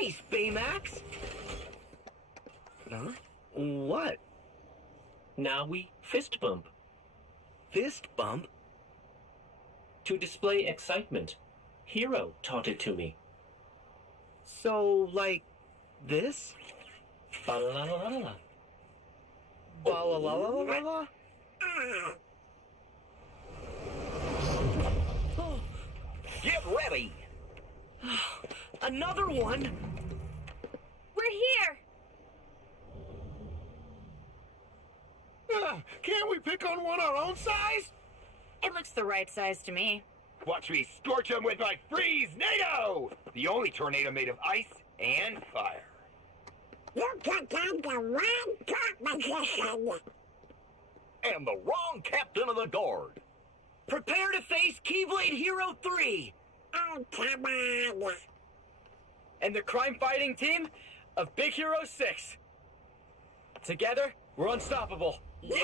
Nice, Baymax! Huh? What? Now we fist bump. Fist bump? To display excitement. Hero taught it to me. So, like, this? Ba-la-la-la-la-la. Ba-la-la-la-la-la? Get ready! Another one? We're here! Can't we pick on one our own size? It looks the right size to me. Watch me scorch them with my Freeze-nado! The only tornado made of ice and fire. You took on the wrong competition. And the wrong captain of the guard. Prepare to face Keyblade Hero 3! Oh, come on. And the crime-fighting team of Big Hero 6. Together, we're unstoppable. Yeah!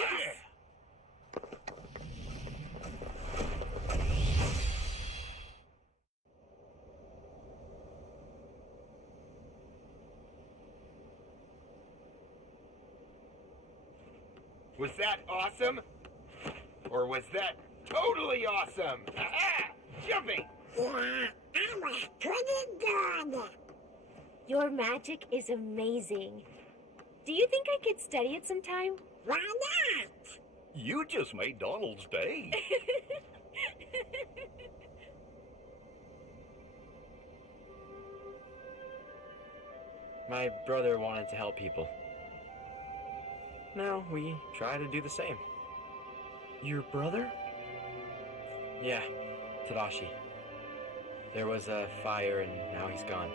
Was that awesome? Or was that totally awesome? Ah! Jumping! Yeah, I was pretty good. Your magic is amazing. Do you think I could study it sometime? Why not? You just made Donald's day. My brother wanted to help people. Now we try to do the same. Your brother? Yeah, Tadashi. There was a fire and now he's gone.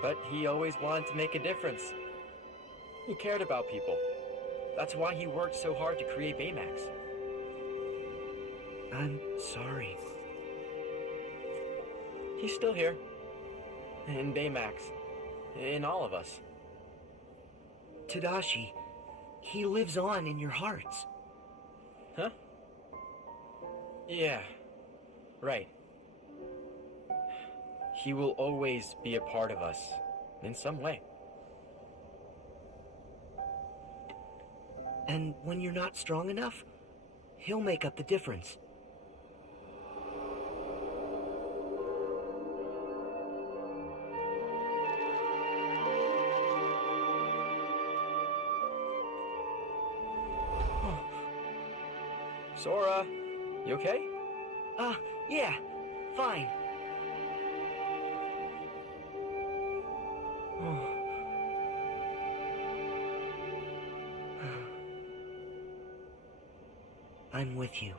But he always wanted to make a difference. He cared about people. That's why he worked so hard to create Baymax. I'm sorry. He's still here. In Baymax. In all of us. Tadashi, he lives on in your hearts. Huh? Yeah. Right. He will always be a part of us. In some way. And when you're not strong enough, he'll make up the difference. Sora, you okay? Yeah, fine. I'm with you.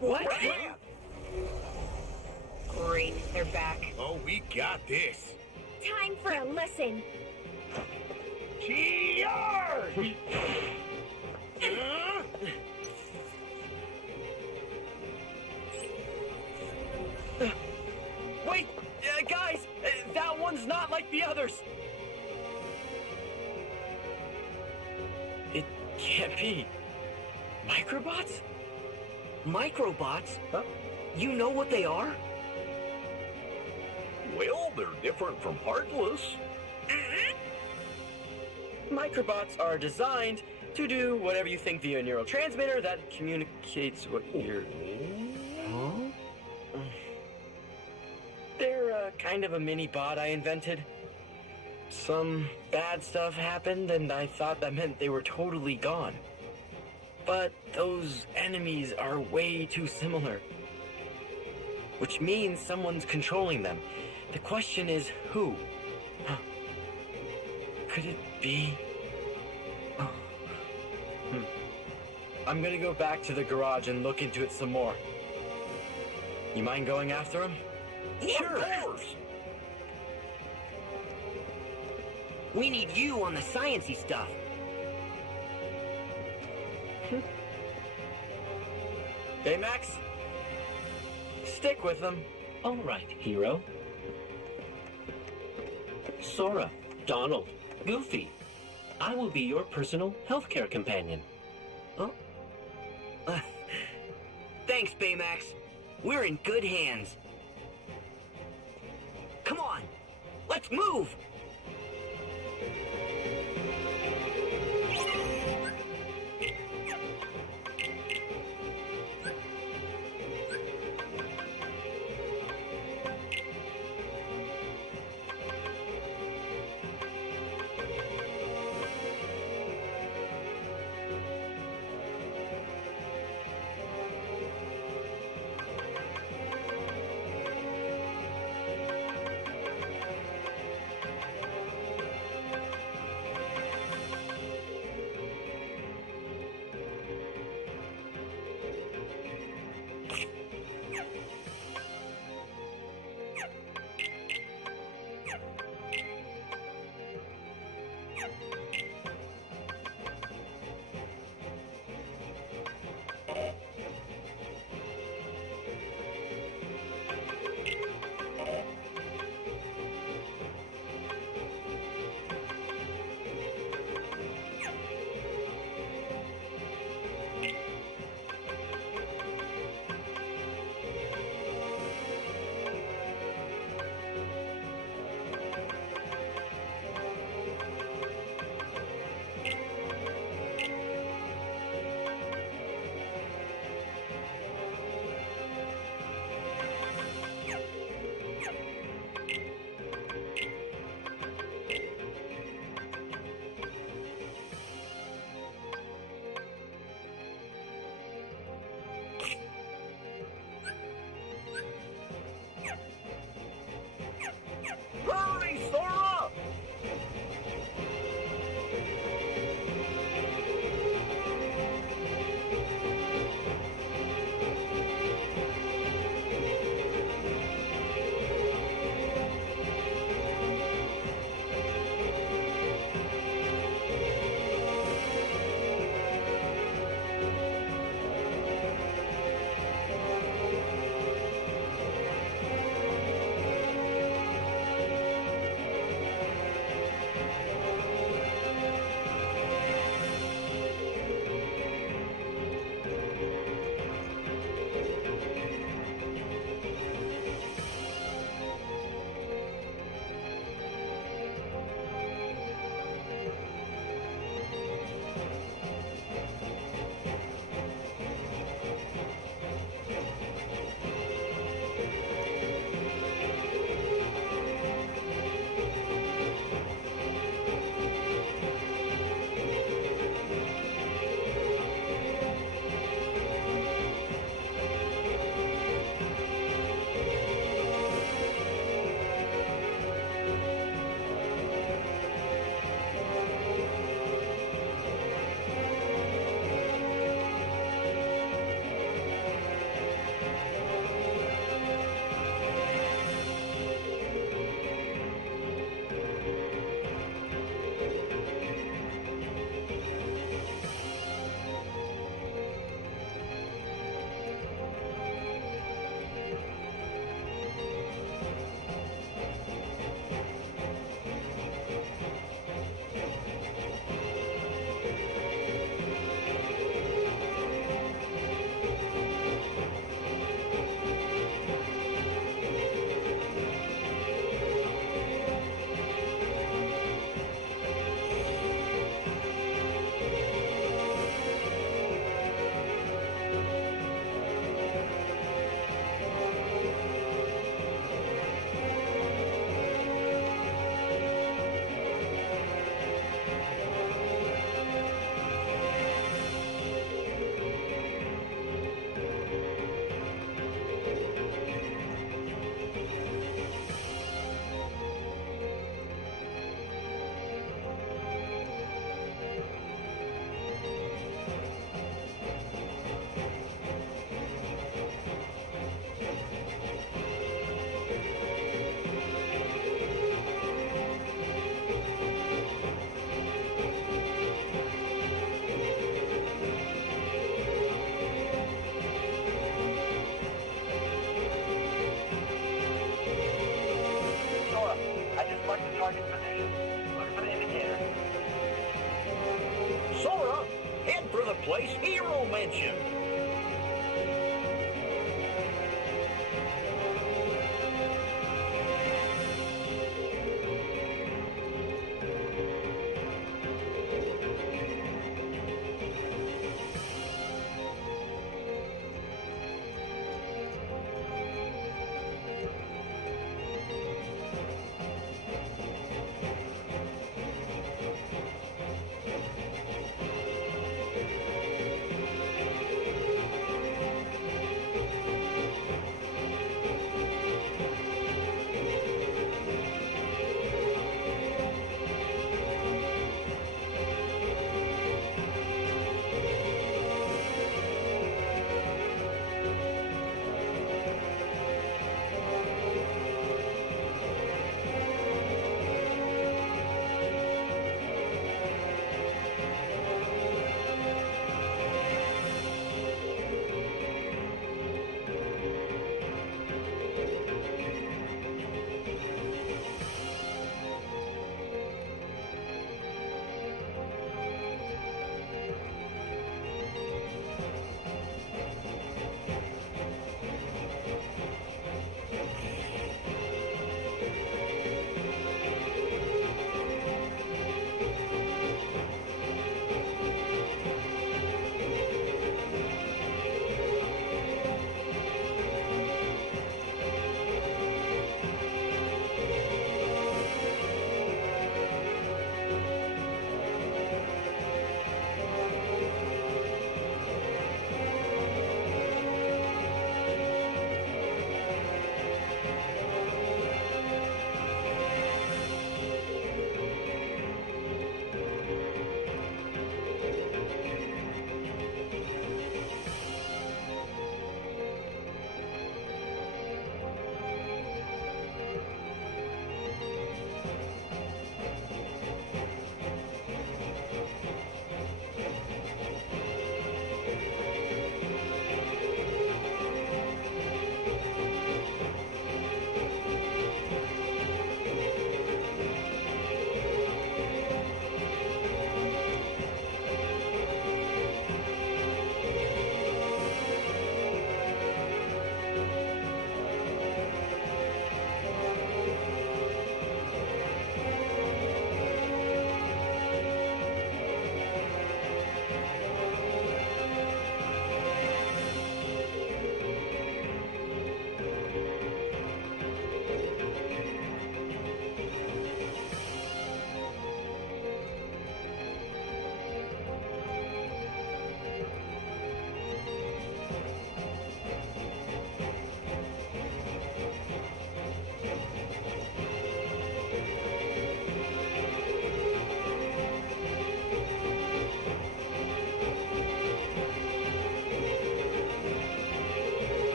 What? Great, they're back. Oh, we got this. Time for a lesson. Cheers! Wait! Guys! That one's not like the others! It can't be. Microbots? Microbots? Huh? You know what they are? Well, they're different from Heartless. Microbots are designed to do whatever you think via a neurotransmitter that communicates what you're... Huh? They're kind of a mini bot I invented. Some bad stuff happened and I thought that meant they were totally gone. But those enemies are way too similar. Which means someone's controlling them. The question is, who? Could it be... I'm gonna go back to the garage and look into it some more. You mind going after him? Sure. Of course. We need you on the sciencey stuff. stick with them. All right, Hero. Sora, Donald, Goofy, I will be your personal healthcare companion. Oh? Thanks, Baymax. We're in good hands. Come on, let's move! target position. Look for the indicator. Sora, head for the place Hero mentioned.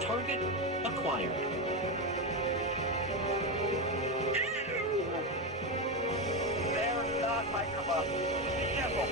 Target acquired. They're not Microbus. Be careful.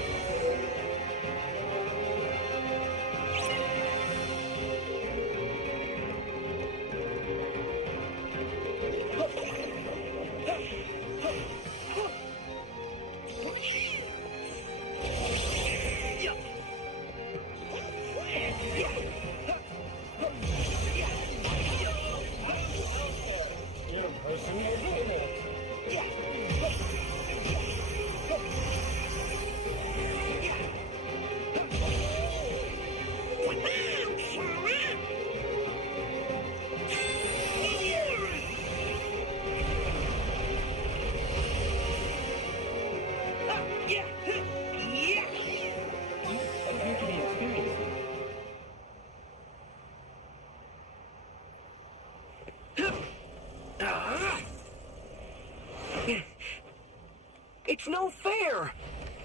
It's no fair!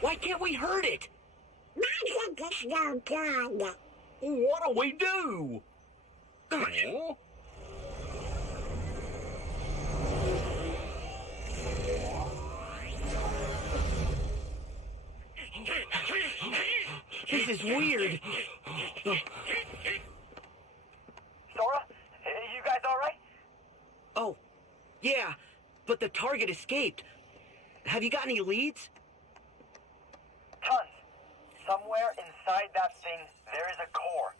Why can't we hurt it? Magic is no good. What do we do? Oh? This is weird. Sora, you guys all right? Oh, yeah, but the target escaped. Have you got any leads? Tons. Somewhere inside that thing, there is a core.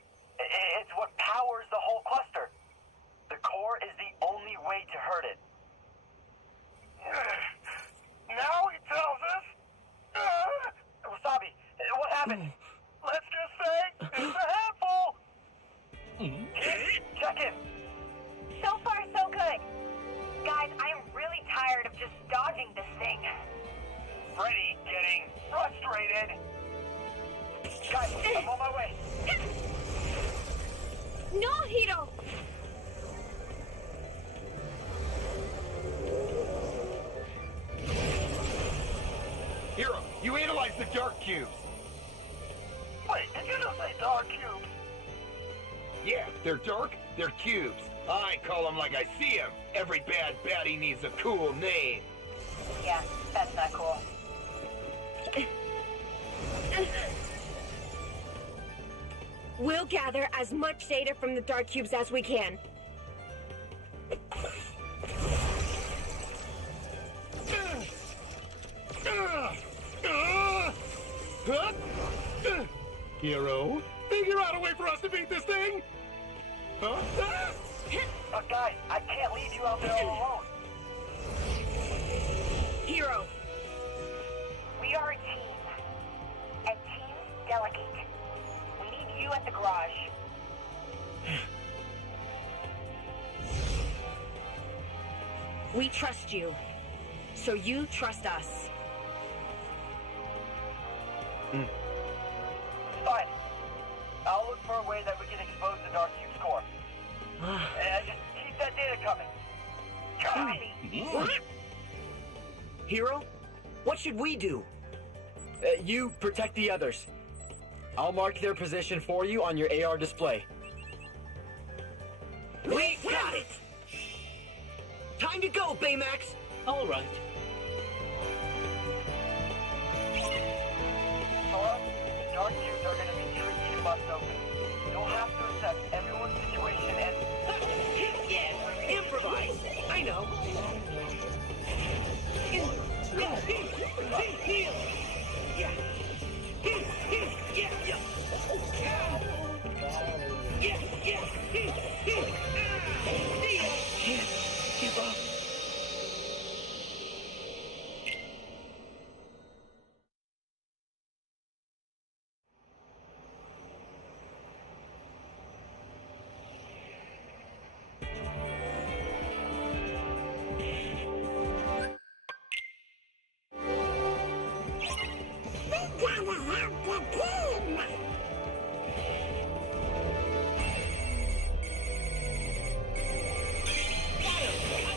It's what powers the whole cluster. The core is the only way to hurt it. Now he tells us. Wasabi, what happened? Let's just say it's a handful. Check in. So far, so good. Guys, I am really tired of just dodging this thing. Freddy getting frustrated. Guys, I'm on my way. No, Hiro! Hero, you analyzed the dark cubes. Wait, did you just say dark cubes? Yeah, they're dark, they're cubes. I call them like I see them. Every bad baddie needs a cool name. Yeah, that's not cool. We'll gather as much data from the dark cubes as we can. Hero, figure out a way for us to beat this thing. Huh? But guys, I can't leave you out there all alone. Hero. We are a team. And teams delegate. We need you at the garage. We trust you. So you trust us. Fine. I'll look for a way that we can expose the Dark Cube's core. And just keep that data coming. Copy. Hero, what should we do? You protect the others. I'll mark their position for you on your AR display. We got it! Time to go, Baymax! All right. Sora, the Dark Cubes are going to be tricky to bust open. You'll have to assess everyone's situation and... Yeah, improvise! I know. Give up. We gotta help the team.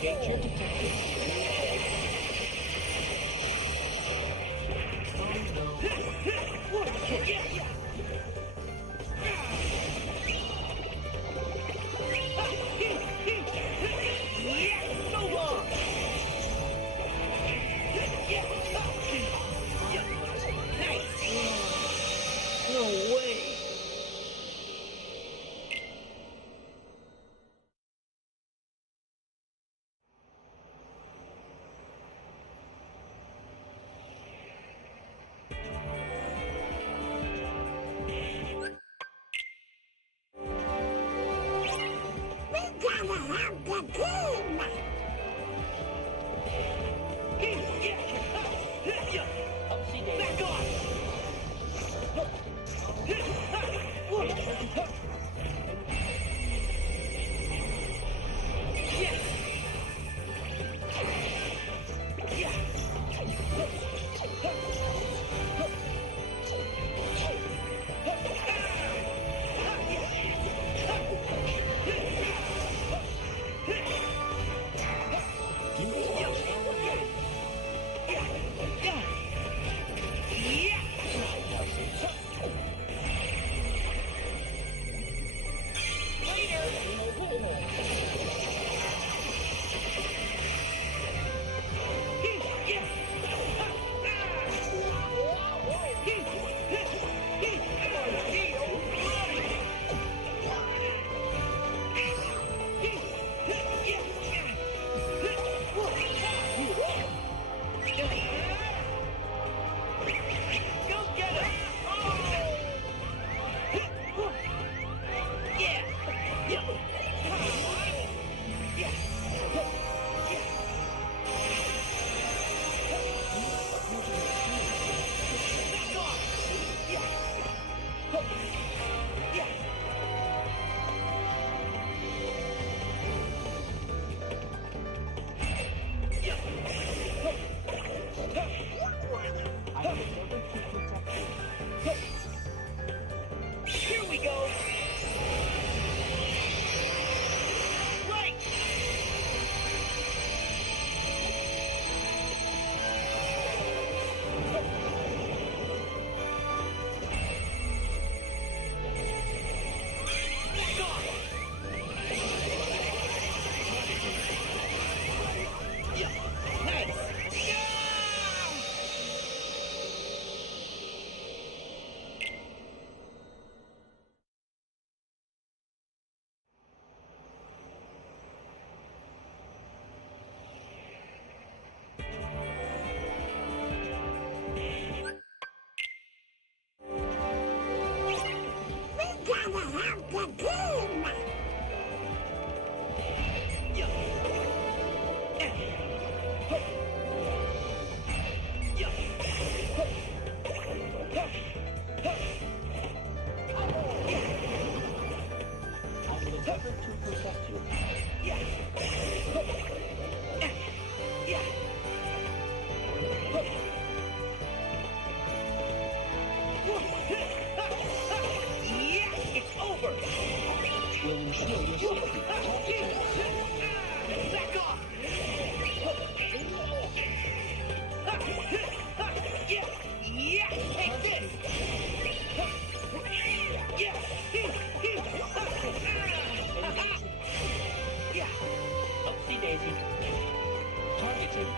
Danger detected. No way. The team! I will endeavor to protect you. It's over! Will ensure your safety. Back off! Yeah, take this! Oopsie daisy. Targeted.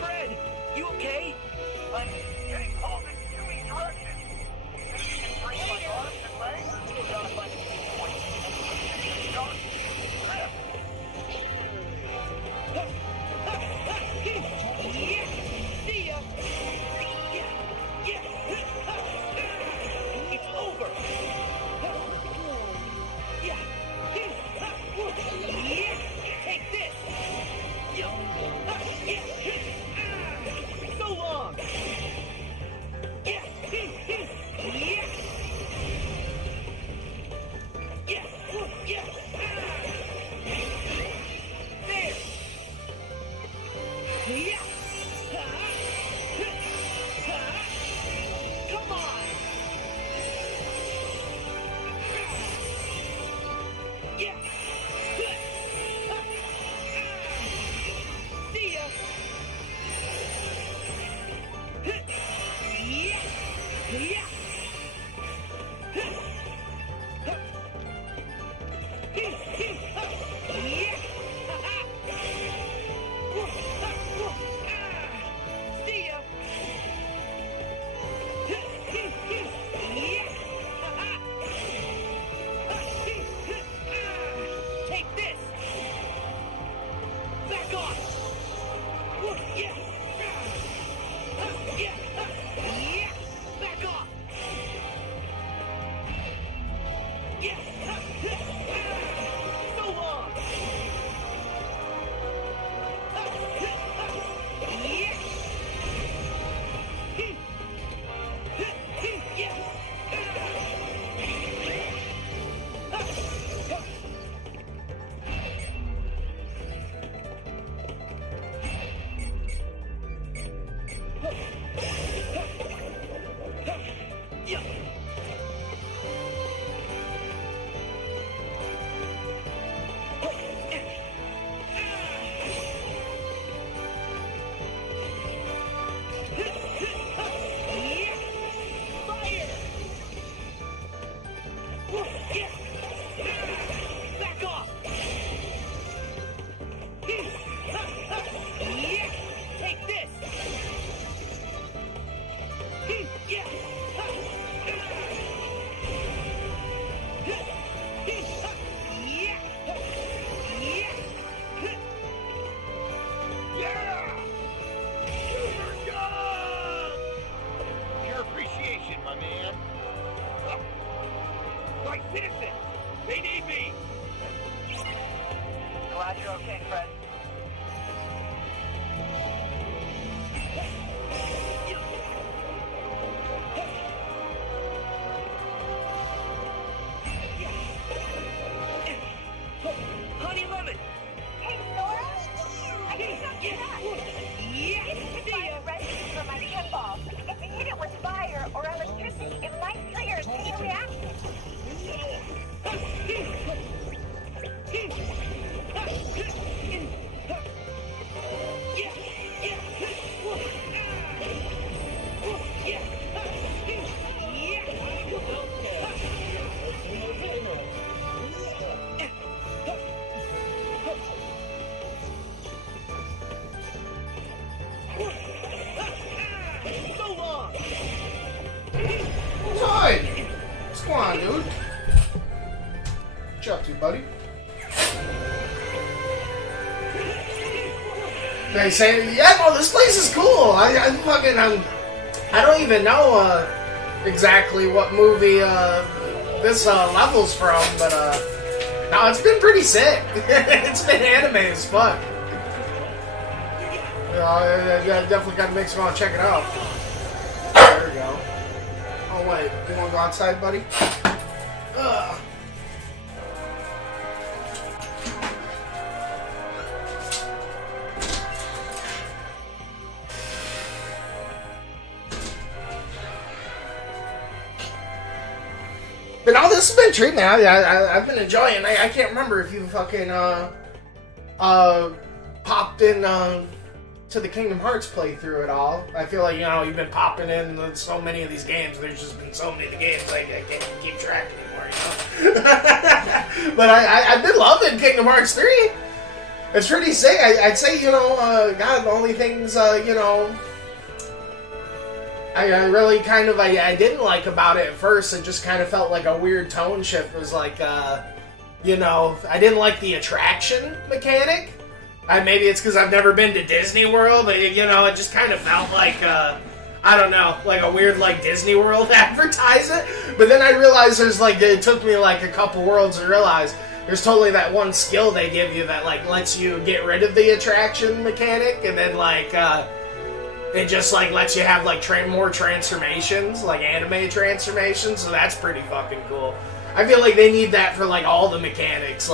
Fred, you okay? I'm getting pulled in too many directions. If you can trace my arms and legs, you've got to find a weak point. Dark grip. See ya! It's over! Take this! So long! There! Come on! See ya! See ya! Take this! Back off! Back off! So long! Fire! Back off! Take this! Yeah! You're done! Your appreciation, my man. My citizens! They need me! Glad you're okay, Fred. Honey Lemon! Hey, Nora! I think something's up. You should find a recipe for my pinball. If you hit it with fire or electricity, it might trigger a chain reaction. So long! Hi! What's going on, dude? What you up to, buddy? They say, yeah, no, this place is cool. I don't even know exactly what movie this level's from, but no, it's been pretty sick. It's been anime as fuck. I definitely got to make some want to check it out. There we go. Oh wait, you want to go outside, buddy? Ugh. But all this has been treating me. I've been enjoying. I can't remember if you fucking popped in to the Kingdom Hearts playthrough at all. I feel like you've been popping in so many of these games. There's just been so many of the games I can't even keep track anymore. But I've been loving Kingdom Hearts 3. It's pretty sick. I'd say God, the only things I really kind of I didn't like about it at first. It just kind of felt like a weird tone shift. It was like, I didn't like the attraction mechanic. Maybe it's because I've never been to Disney World, but, it just kind of felt like, I don't know, like a weird, Disney World advertisement. But then I realized it took me, a couple worlds to realize there's totally that one skill they give you that, lets you get rid of the attraction mechanic, and then, it just, lets you have, more transformations, anime transformations, so that's pretty fucking cool. I feel like they need that for, all the mechanics,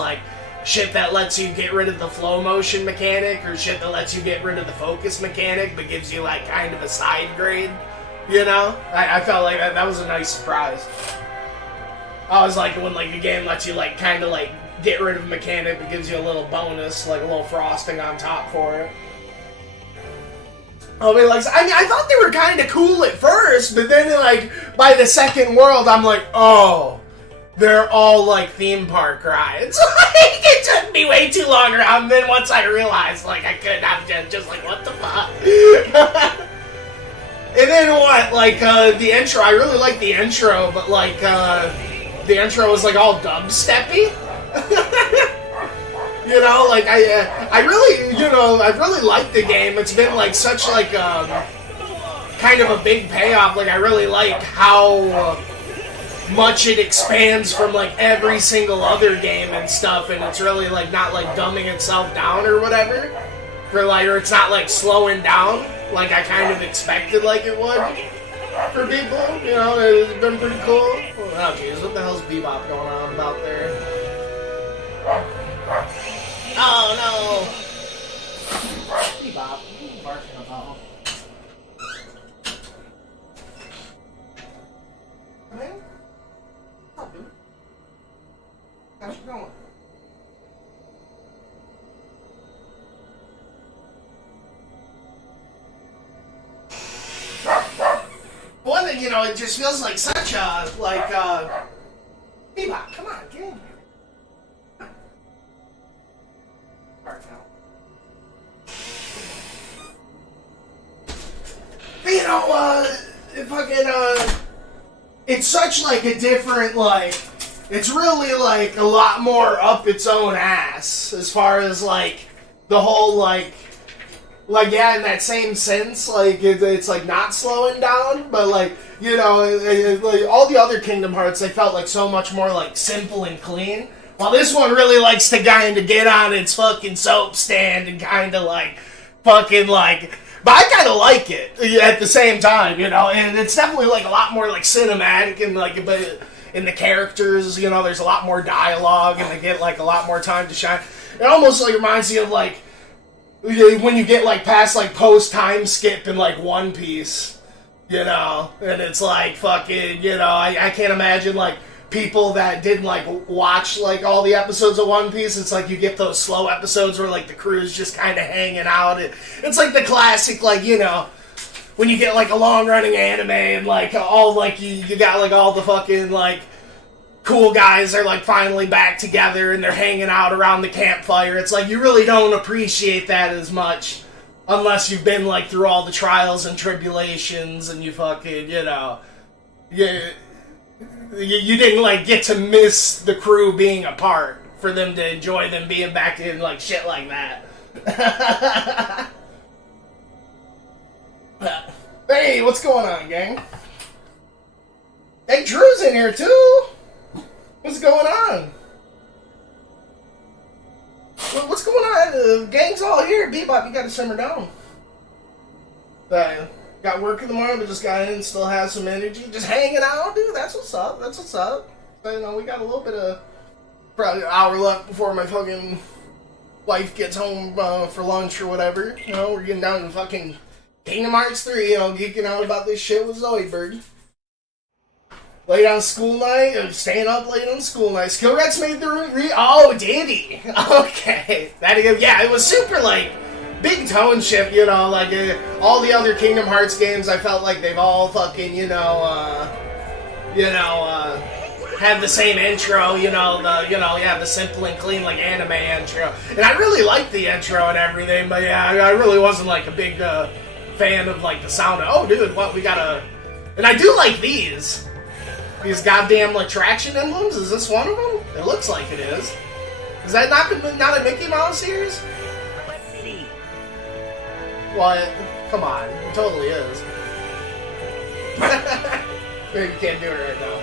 shit that lets you get rid of the flow motion mechanic, or shit that lets you get rid of the focus mechanic, but gives you, kind of a side grade, I felt like that was a nice surprise. I was when, the game lets you, kind of, get rid of a mechanic, but gives you a little bonus, a little frosting on top for it. I thought they were kind of cool at first, but then, by the second world, I'm like, oh, they're all, theme park rides. It took me way too long around, and then once I realized, I couldn't have just what the fuck? And then what, the intro, I really like the intro, but, the intro was, all dubsteppy. I really like the game. It's been, such, kind of a big payoff. I really like how much it expands from, every single other game and stuff, and it's really, not, dumbing itself down or whatever. Or it's not, slowing down, I kind of expected it would for people. It's been pretty cool. Oh, jeez, what the hell's Bebop going on about there? Oh, no! Bebop, what are you barking about? Man? Stop, dude. How's it going? One thing, it just feels like such a, Bebop, come on, get in here. It's such, a different, it's really, a lot more up its own ass, as far as, the whole, yeah, in that same sense, it's, not slowing down, but, all the other Kingdom Hearts, they felt, so much more, simple and clean. While this one really likes to kind of get on its fucking soap stand and kind of fucking but I kind of like it at the same time, and it's definitely a lot more cinematic and but in the characters, there's a lot more dialogue and they get a lot more time to shine. It almost reminds me of when you get past post time skip in One Piece, and it's fucking, I can't imagine people that didn't watch all the episodes of One Piece. It's you get those slow episodes where the crew's just kind of hanging out. It's the classic when you get a long running anime and all you got all the fucking cool guys are finally back together and they're hanging out around the campfire. It's you really don't appreciate that as much unless you've been through all the trials and tribulations and you fucking you didn't get to miss the crew being apart for them to enjoy them being back in shit like that. Hey, what's going on, gang? Hey, Drew's in here too. What's going on? What's going on? Gang's all here. Bebop, you gotta simmer down. Got work in the morning, but just got in, still has some energy. Just hanging out, dude. That's what's up. That's what's up. But, you know, we got a little bit of, probably an hour left before my fucking wife gets home for lunch or whatever. You know, we're getting down to fucking Kingdom Hearts 3, you know, geeking out about this shit with Zoidberg. Late on school night, staying up late on school night. Skillrex made the oh, did he? Okay. Yeah, it was super, like, big tone shift, you know, like, all the other Kingdom Hearts games, I felt like they've all fucking, had the same intro, the simple and clean, like, anime intro. And I really liked the intro and everything, but yeah, I really wasn't, like, a big, fan of, like, the sound of, oh, dude, what, we gotta... And I do like these. These goddamn, like, traction emblems? Is this one of them? It looks like it is. Is that not a Mickey Mouse series? What? Come on. It totally is. Maybe you can't do it right now.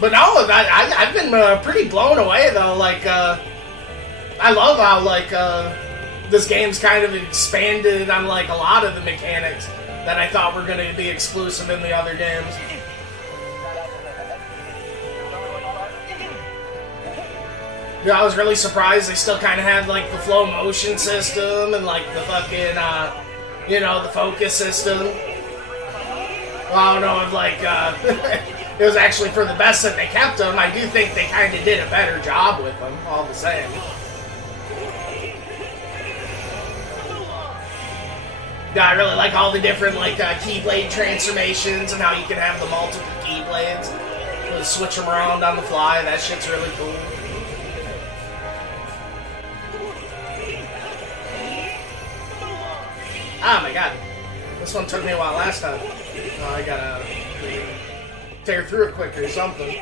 But no, I've been pretty blown away, though. Like, I love how, like, this game's kind of expanded on, like, a lot of the mechanics that I thought were going to be exclusive in the other games. Yeah, I was really surprised they still kind of had, like, the flow motion system and, like, the fucking, the focus system. Well, I don't know if, like, it was actually for the best that they kept them. I do think they kind of did a better job with them, all the same. Yeah, I really like all the different, like, Keyblade transformations and how you can have the multiple Keyblades. Switch them around on the fly. That shit's really cool. Oh my god. This one took me a while last time. Oh, I gotta tear through it quicker or something.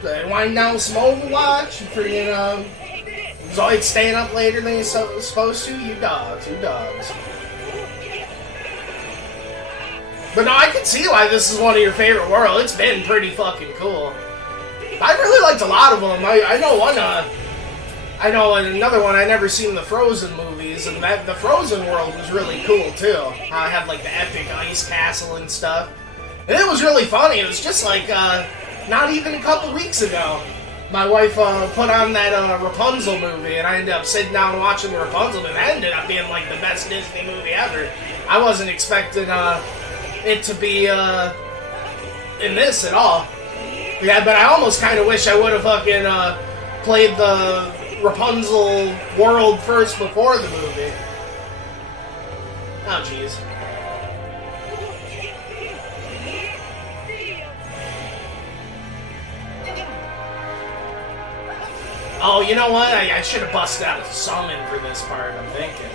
So, wind down some Overwatch for, Zoid staying up later than he's supposed to. You dogs. But no, I can see why this is one of your favorite worlds. It's been pretty fucking cool. I really liked a lot of them. I know one, I know another one, I never seen the Frozen movies, and the Frozen world was really cool, too. I had, like, the epic ice castle and stuff. And it was really funny. It was just, like, not even a couple weeks ago, my wife put on that Rapunzel movie, and I ended up sitting down and watching the Rapunzel movie. That ended up being, like, the best Disney movie ever. I wasn't expecting it to be in this at all. Yeah, but I almost kind of wish I would have fucking played the Rapunzel world first before the movie. Oh, jeez. Oh, you know what? I should have busted out a summon for this part, I'm thinking.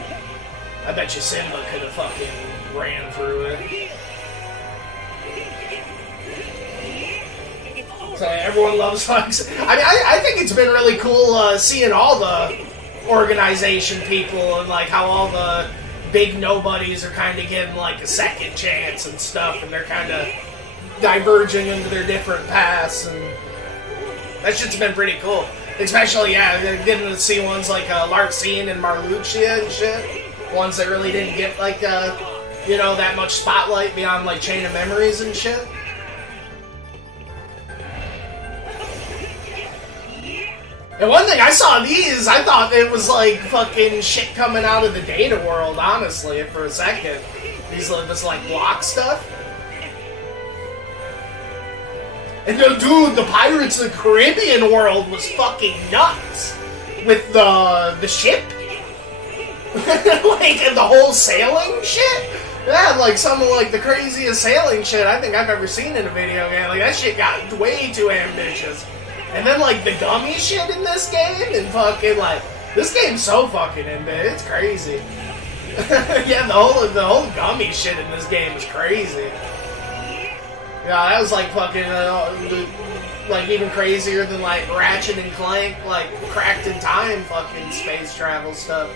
I bet you Simba could have fucking ran through it. So everyone loves Fox. I mean, I think it's been really cool seeing all the organization people and like how all the big nobodies are kind of getting like a second chance and stuff, and they're kind of diverging into their different paths, and that shit's been pretty cool. Especially, yeah, getting to see ones like Larxene and Marluxia and shit. Ones that really didn't get like that much spotlight beyond like Chain of Memories and shit. And one thing, I saw these, I thought it was like fucking shit coming out of the Data world, honestly, for a second. This like block stuff. And dude, the Pirates of the Caribbean world was fucking nuts. With the ship. Like, and the whole sailing shit. Yeah, like some of like the craziest sailing shit I think I've ever seen in a video game. Like, that shit got way too ambitious. And then, like, the gummy shit in this game, and fucking, like, this game's so fucking ambitious, it's crazy. Yeah, the whole gummy shit in this game is crazy. Yeah, that was like fucking, like even crazier than like Ratchet and Clank, like Cracked in Time fucking space travel stuff.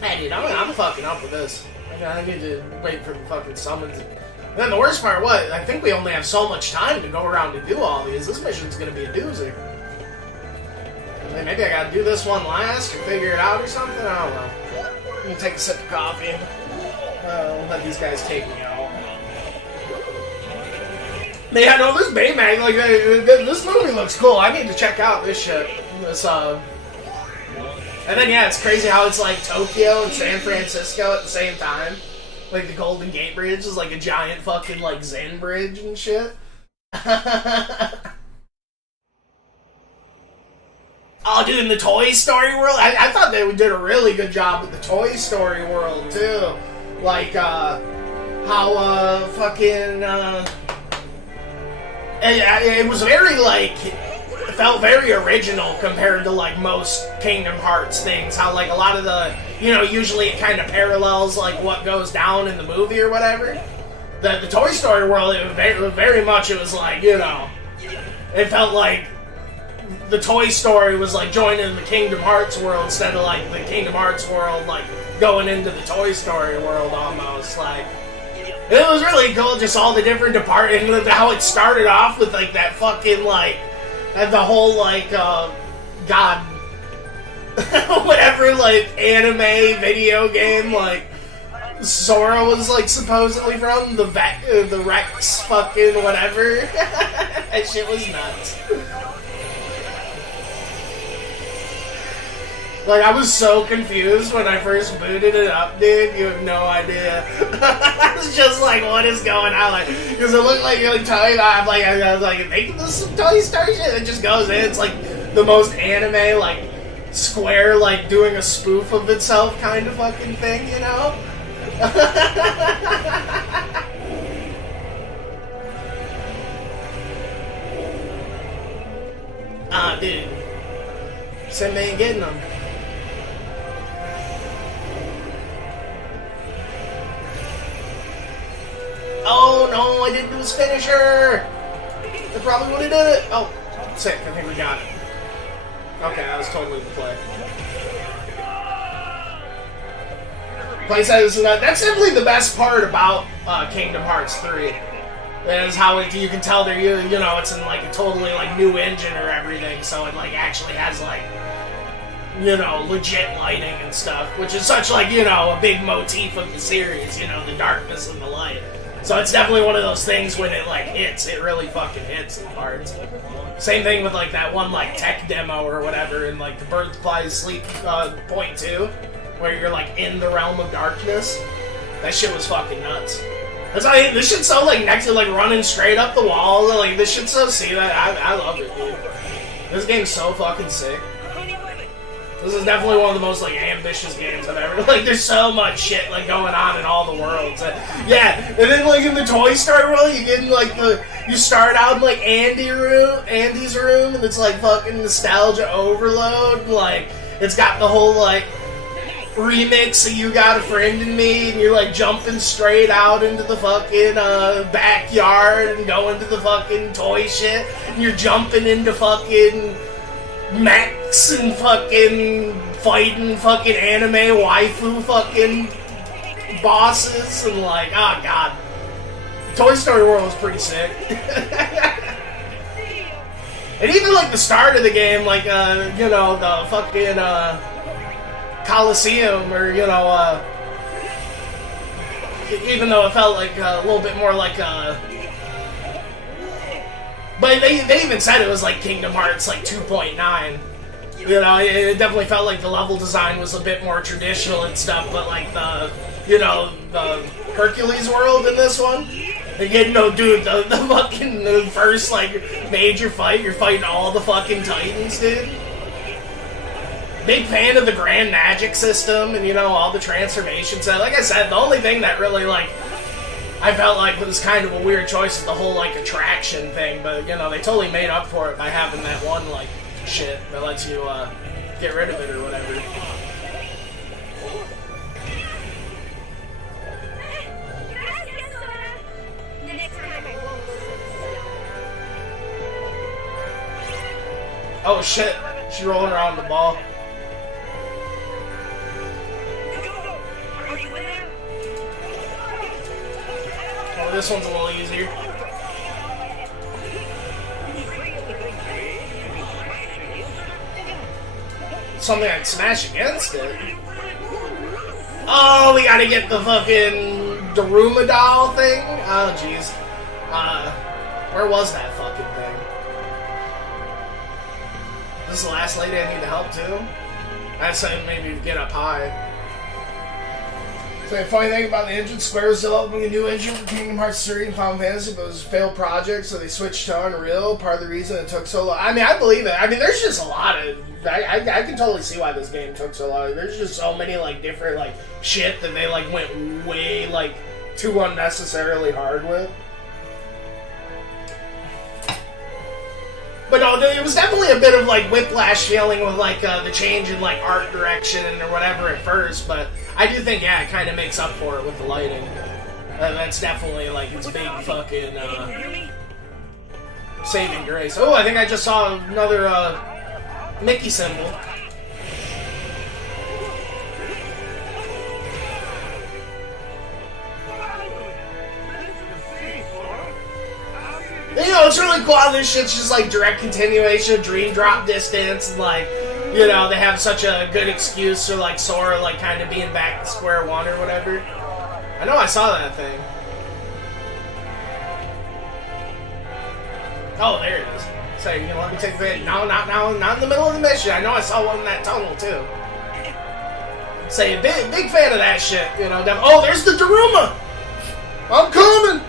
Hey dude, I'm fucking up with this. I need to wait for the fucking summons. And then the worst part, I think we only have so much time to go around to do all these. This mission's gonna be a doozy. Maybe I gotta do this one last or figure it out or something, I don't know. I'm gonna take a sip of coffee. We'll let these guys take me out. Yeah, no, this Baymax, like, this movie looks cool. I need to check out this shit. And then, yeah, it's crazy how it's like Tokyo and San Francisco at the same time. Like, the Golden Gate Bridge is like a giant fucking, like, Zen bridge and shit. Oh, dude, in the Toy Story world? I thought they did a really good job with the Toy Story world, too. Like, how, fucking, it was very, like, it felt very original compared to, like, most Kingdom Hearts things. How, like, a lot of the, you know, usually it kind of parallels, like, what goes down in the movie or whatever. The Toy Story world, it was very much, it was like, you know, it felt like the Toy Story was, like, joining the Kingdom Hearts world instead of, like, the Kingdom Hearts world, like, going into the Toy Story world almost, like. It was really cool, just all the different departments, how it started off with, like, that fucking, like, and the whole, like, God, whatever, like, anime video game, like, Sora was, like, supposedly from, the Rex fucking whatever. That shit was nuts. Like, I was so confused when I first booted it up, dude. You have no idea. I was just like, what is going on? Like, because it looked like, I was like, making this some Toy Story shit. It just goes in. It's like the most anime, like, Square, like, doing a spoof of itself kind of fucking thing, you know? Dude. Sim ain't getting them. Oh no, I didn't do his finisher! I probably would have done it! Oh, sick, I think we got it. Okay, that was totally the play. That's definitely the best part about Kingdom Hearts 3. Is how you can tell they're, you know, it's in like a totally like new engine or everything, so it like actually has like, you know, legit lighting and stuff, which is such like, you know, a big motif of the series, you know, the darkness and the light. So it's definitely one of those things when it like hits, it really fucking hits in parts. Same thing with like that one like tech demo or whatever in like the Birth Flies Sleep point 2, where you're like in the realm of darkness. That shit was fucking nuts. That's why this shit's so like next to like running straight up the wall. Like this shit's so see that I love it, dude. This game's so fucking sick. This is definitely one of the most like ambitious games I've ever. Like there's so much shit like going on in all the worlds. Yeah, and then like in the Toy Story world, you get in like you start out in like Andy's room, and it's like fucking nostalgia overload. Like it's got the whole like remix of You Got a Friend in Me, and you're like jumping straight out into the fucking backyard and going to the fucking toy shit, and you're jumping into fucking mechs and fucking fighting fucking anime waifu fucking bosses, and like, oh god. Toy Story World was pretty sick. And even like the start of the game, like, you know, the fucking, Coliseum, or, you know, even though it felt like a little bit more like, but they even said it was like Kingdom Hearts, like 2.9. You know, it definitely felt like the level design was a bit more traditional and stuff, but like the, you know, the Hercules world in this one, again, no, dude, the fucking the first like major fight, you're fighting all the fucking Titans, dude. Big fan of the Grand Magic system and, you know, all the transformations. Like I said, the only thing that really, like, I felt like was kind of a weird choice is the whole, like, attraction thing. But, you know, they totally made up for it by having that one, like, shit that lets you, get rid of it or whatever. Oh shit, she's rolling around the ball. Are you in there? Oh, this one's a little easier. Something I'd smash against it. Oh, we gotta get the fucking Daruma doll thing? Oh, jeez. Where was that fucking thing? This is the last lady I need to help too? I'd say maybe get up high. So the funny thing about the engine, Square is developing a new engine for Kingdom Hearts 3 and Final Fantasy, but it was a failed project, so they switched to Unreal. Part of the reason it took so long. I mean, I believe it. I mean, there's just a lot of. I can totally see why this game took so long. There's just so many like different like shit that they like went way like too unnecessarily hard with. But no, it was definitely a bit of like whiplash feeling with like the change in like art direction or whatever at first. But I do think it kind of makes up for it with the lighting. That's definitely like its big fucking saving grace. Oh, I think I just saw another Mickey symbol. You know, it's really cool how this shit's just like direct continuation of Dream Drop Distance, and like, you know, they have such a good excuse for like Sora like kind of being back to square one or whatever. I know I saw that thing. Oh, there it is. So you can let me take the no, not now, not in the middle of the mission. I know I saw one in that tunnel too. Say big fan of that shit. You know. Oh, there's the Daruma. I'm coming.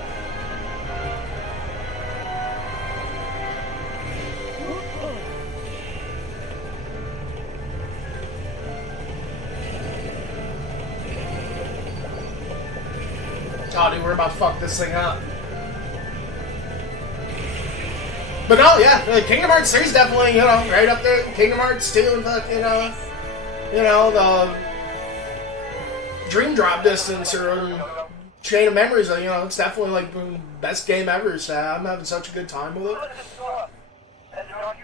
Oh, dude, we're about to fuck this thing up. But no, yeah, Kingdom Hearts 3 is definitely, you know, right up there. Kingdom Hearts 2 and fucking, you know, the Dream Drop Distance or Chain of Memories, you know, it's definitely like the best game ever. So I'm having such a good time with it.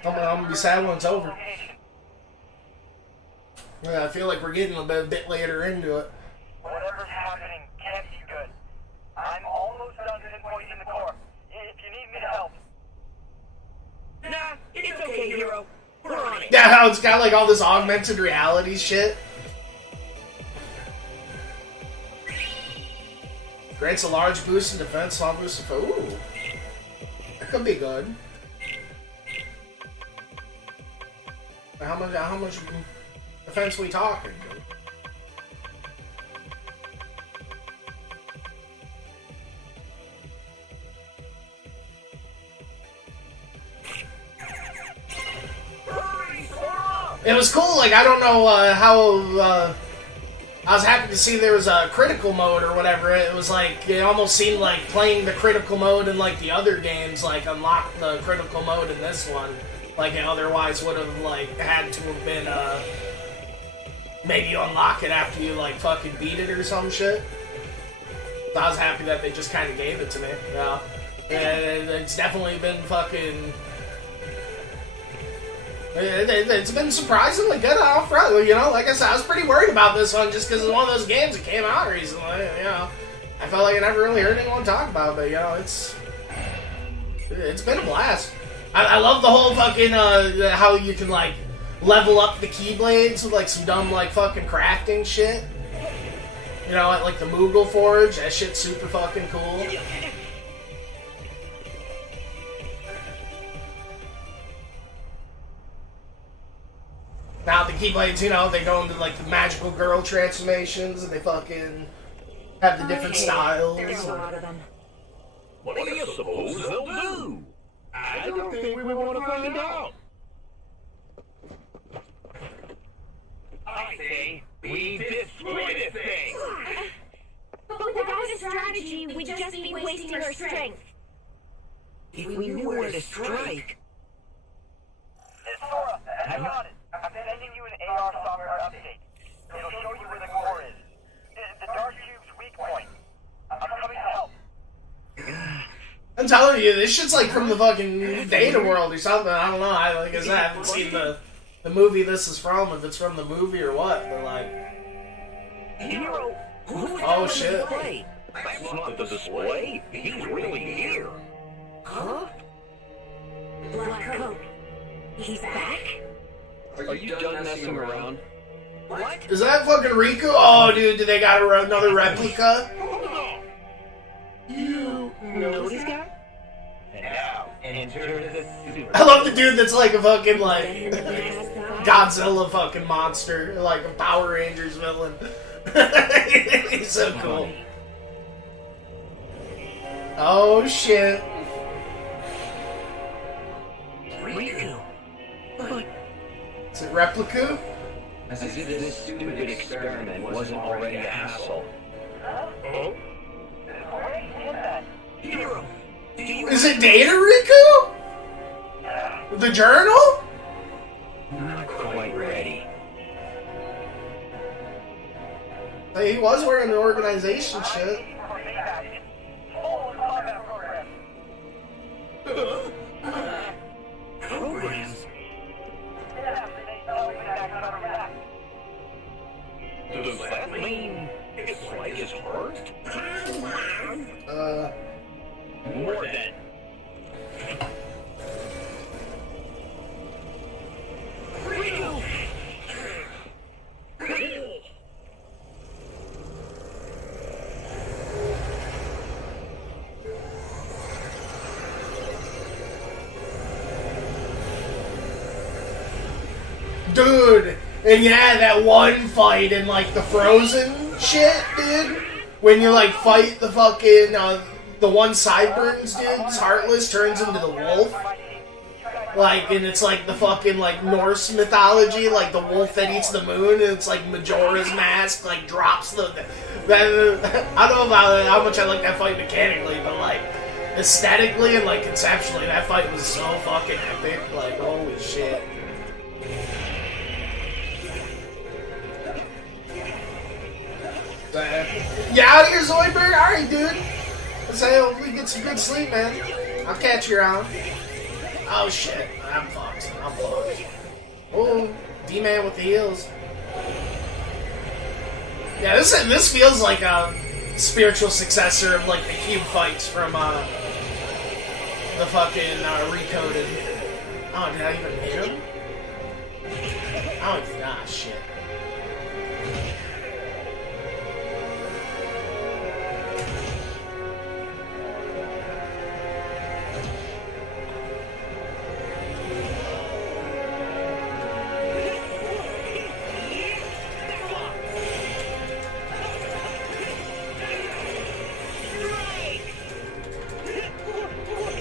I'm gonna be sad when it's over. Yeah, I feel like we're getting a bit later into it. Whatever's happening can't be good. I'm almost done pinpointing the core. If you need me to help. Nah, it's okay, Hero. We're on it. Yeah, how it's got like all this augmented reality shit. Grants a large boost in defense, small boost in ooh. That could be good. How much defense we talking? It was cool, like, I don't know how, I was happy to see there was a critical mode or whatever. It was like, it almost seemed like playing the critical mode in, like, the other games, like, unlocked the critical mode in this one. Like, it otherwise would have, like, had to have been, maybe you unlock it after you, like, fucking beat it or some shit. So I was happy that they just kind of gave it to me, yeah. And it's definitely been fucking... It's been surprisingly good off front, you know. Like I said, I was pretty worried about this one just because it's one of those games that came out recently. You know, I felt like I never really heard anyone talk about it, but you know, it's been a blast. I love the whole fucking how you can like level up the keyblades with like some dumb like fucking crafting shit. You know, like the Moogle Forge. That shit's super fucking cool. Now the Keyblades, you know, they go into like the magical girl transformations, and they fucking have the different styles. There's a lot of them. What do you suppose they'll do? I don't think we want to find out. I say, we destroy this thing! But without a strategy, we'd just be wasting our strength. If we knew where to strike. Sora, I got it. I'm sending you an AR software update. It'll show you where the core is. The Dark Cube's weak point. I'm coming to help. I'm telling you, this shit's like from the fucking Data World or something. I don't know. Like I said, I haven't seen the movie this is from, if it's from the movie or what, but like... Hero, who's Oh, on the shit. display? That's not the display. He's really here. Huh? Black coat. He's back? Are you done messing around? What? Is that fucking Riku? Oh, dude, did they got another replica? You know this guy? And now, enter the super. I love the dude that's like a fucking, like, Godzilla fucking monster. Like a Power Rangers villain. He's so cool. Oh, shit. Riku. But Is it Replica? As if this stupid experiment wasn't already a hassle. Hero, do you Is it Data Riku? The journal? Not quite ready. Hey, he was wearing the organization shit. programs? Does that mean it's like his heart? More than. Riku! Dude, and yeah, that one fight in like the Frozen shit, dude. When you like fight the fucking the one Sideburns dude's Heartless turns into the wolf. Like, and it's like the fucking like Norse mythology, like the wolf that eats the moon, and it's like Majora's Mask like drops the. I don't know about how much I like that fight mechanically, but like aesthetically and like conceptually, that fight was so fucking epic. Like, holy shit. You out of here, Zoidberg? Alright, dude. Let's say hopefully get some good sleep, man. I'll catch you around. Oh shit. I'm fucked. Oh, D-Man with the heels. Yeah, this feels like a spiritual successor of like the cube fights from the fucking Recoded. Oh, did I even hit him? Oh, shit.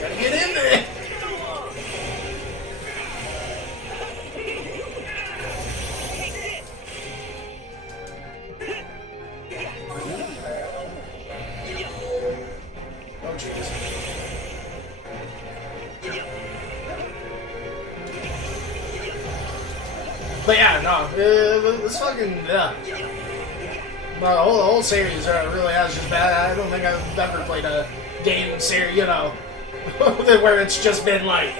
Gotta get in there. Oh, jeez. But yeah, no, this fucking, yeah. The whole series really has just bad. I don't think I've ever played a game series, you know, where it's just been like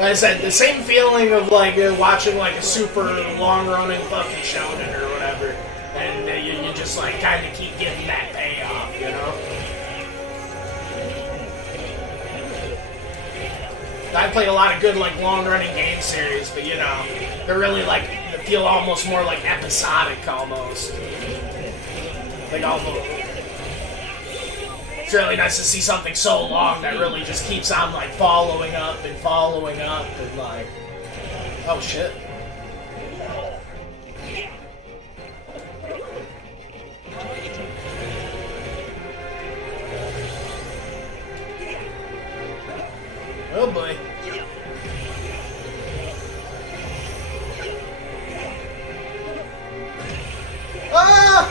I said, the same feeling of like watching like a super long-running fucking shonen or whatever, and you just like kind of keep getting that payoff, you know. I played a lot of good like long-running game series, but you know, they're really like feel almost more like episodic almost. Like almost. It's really nice to see something so long that really just keeps on like following up and like, oh shit. Oh boy. Ah!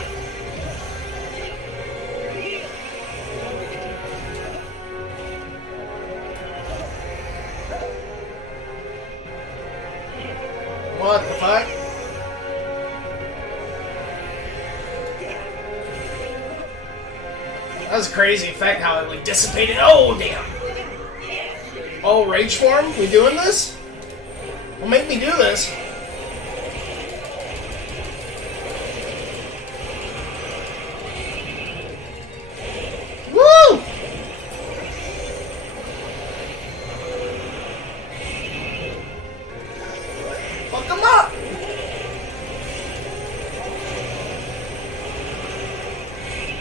What the fuck? That was a crazy effect how it like dissipated. Oh damn! Oh, rage form? We doing this? Well, make me do this. Woo! Fuck him up!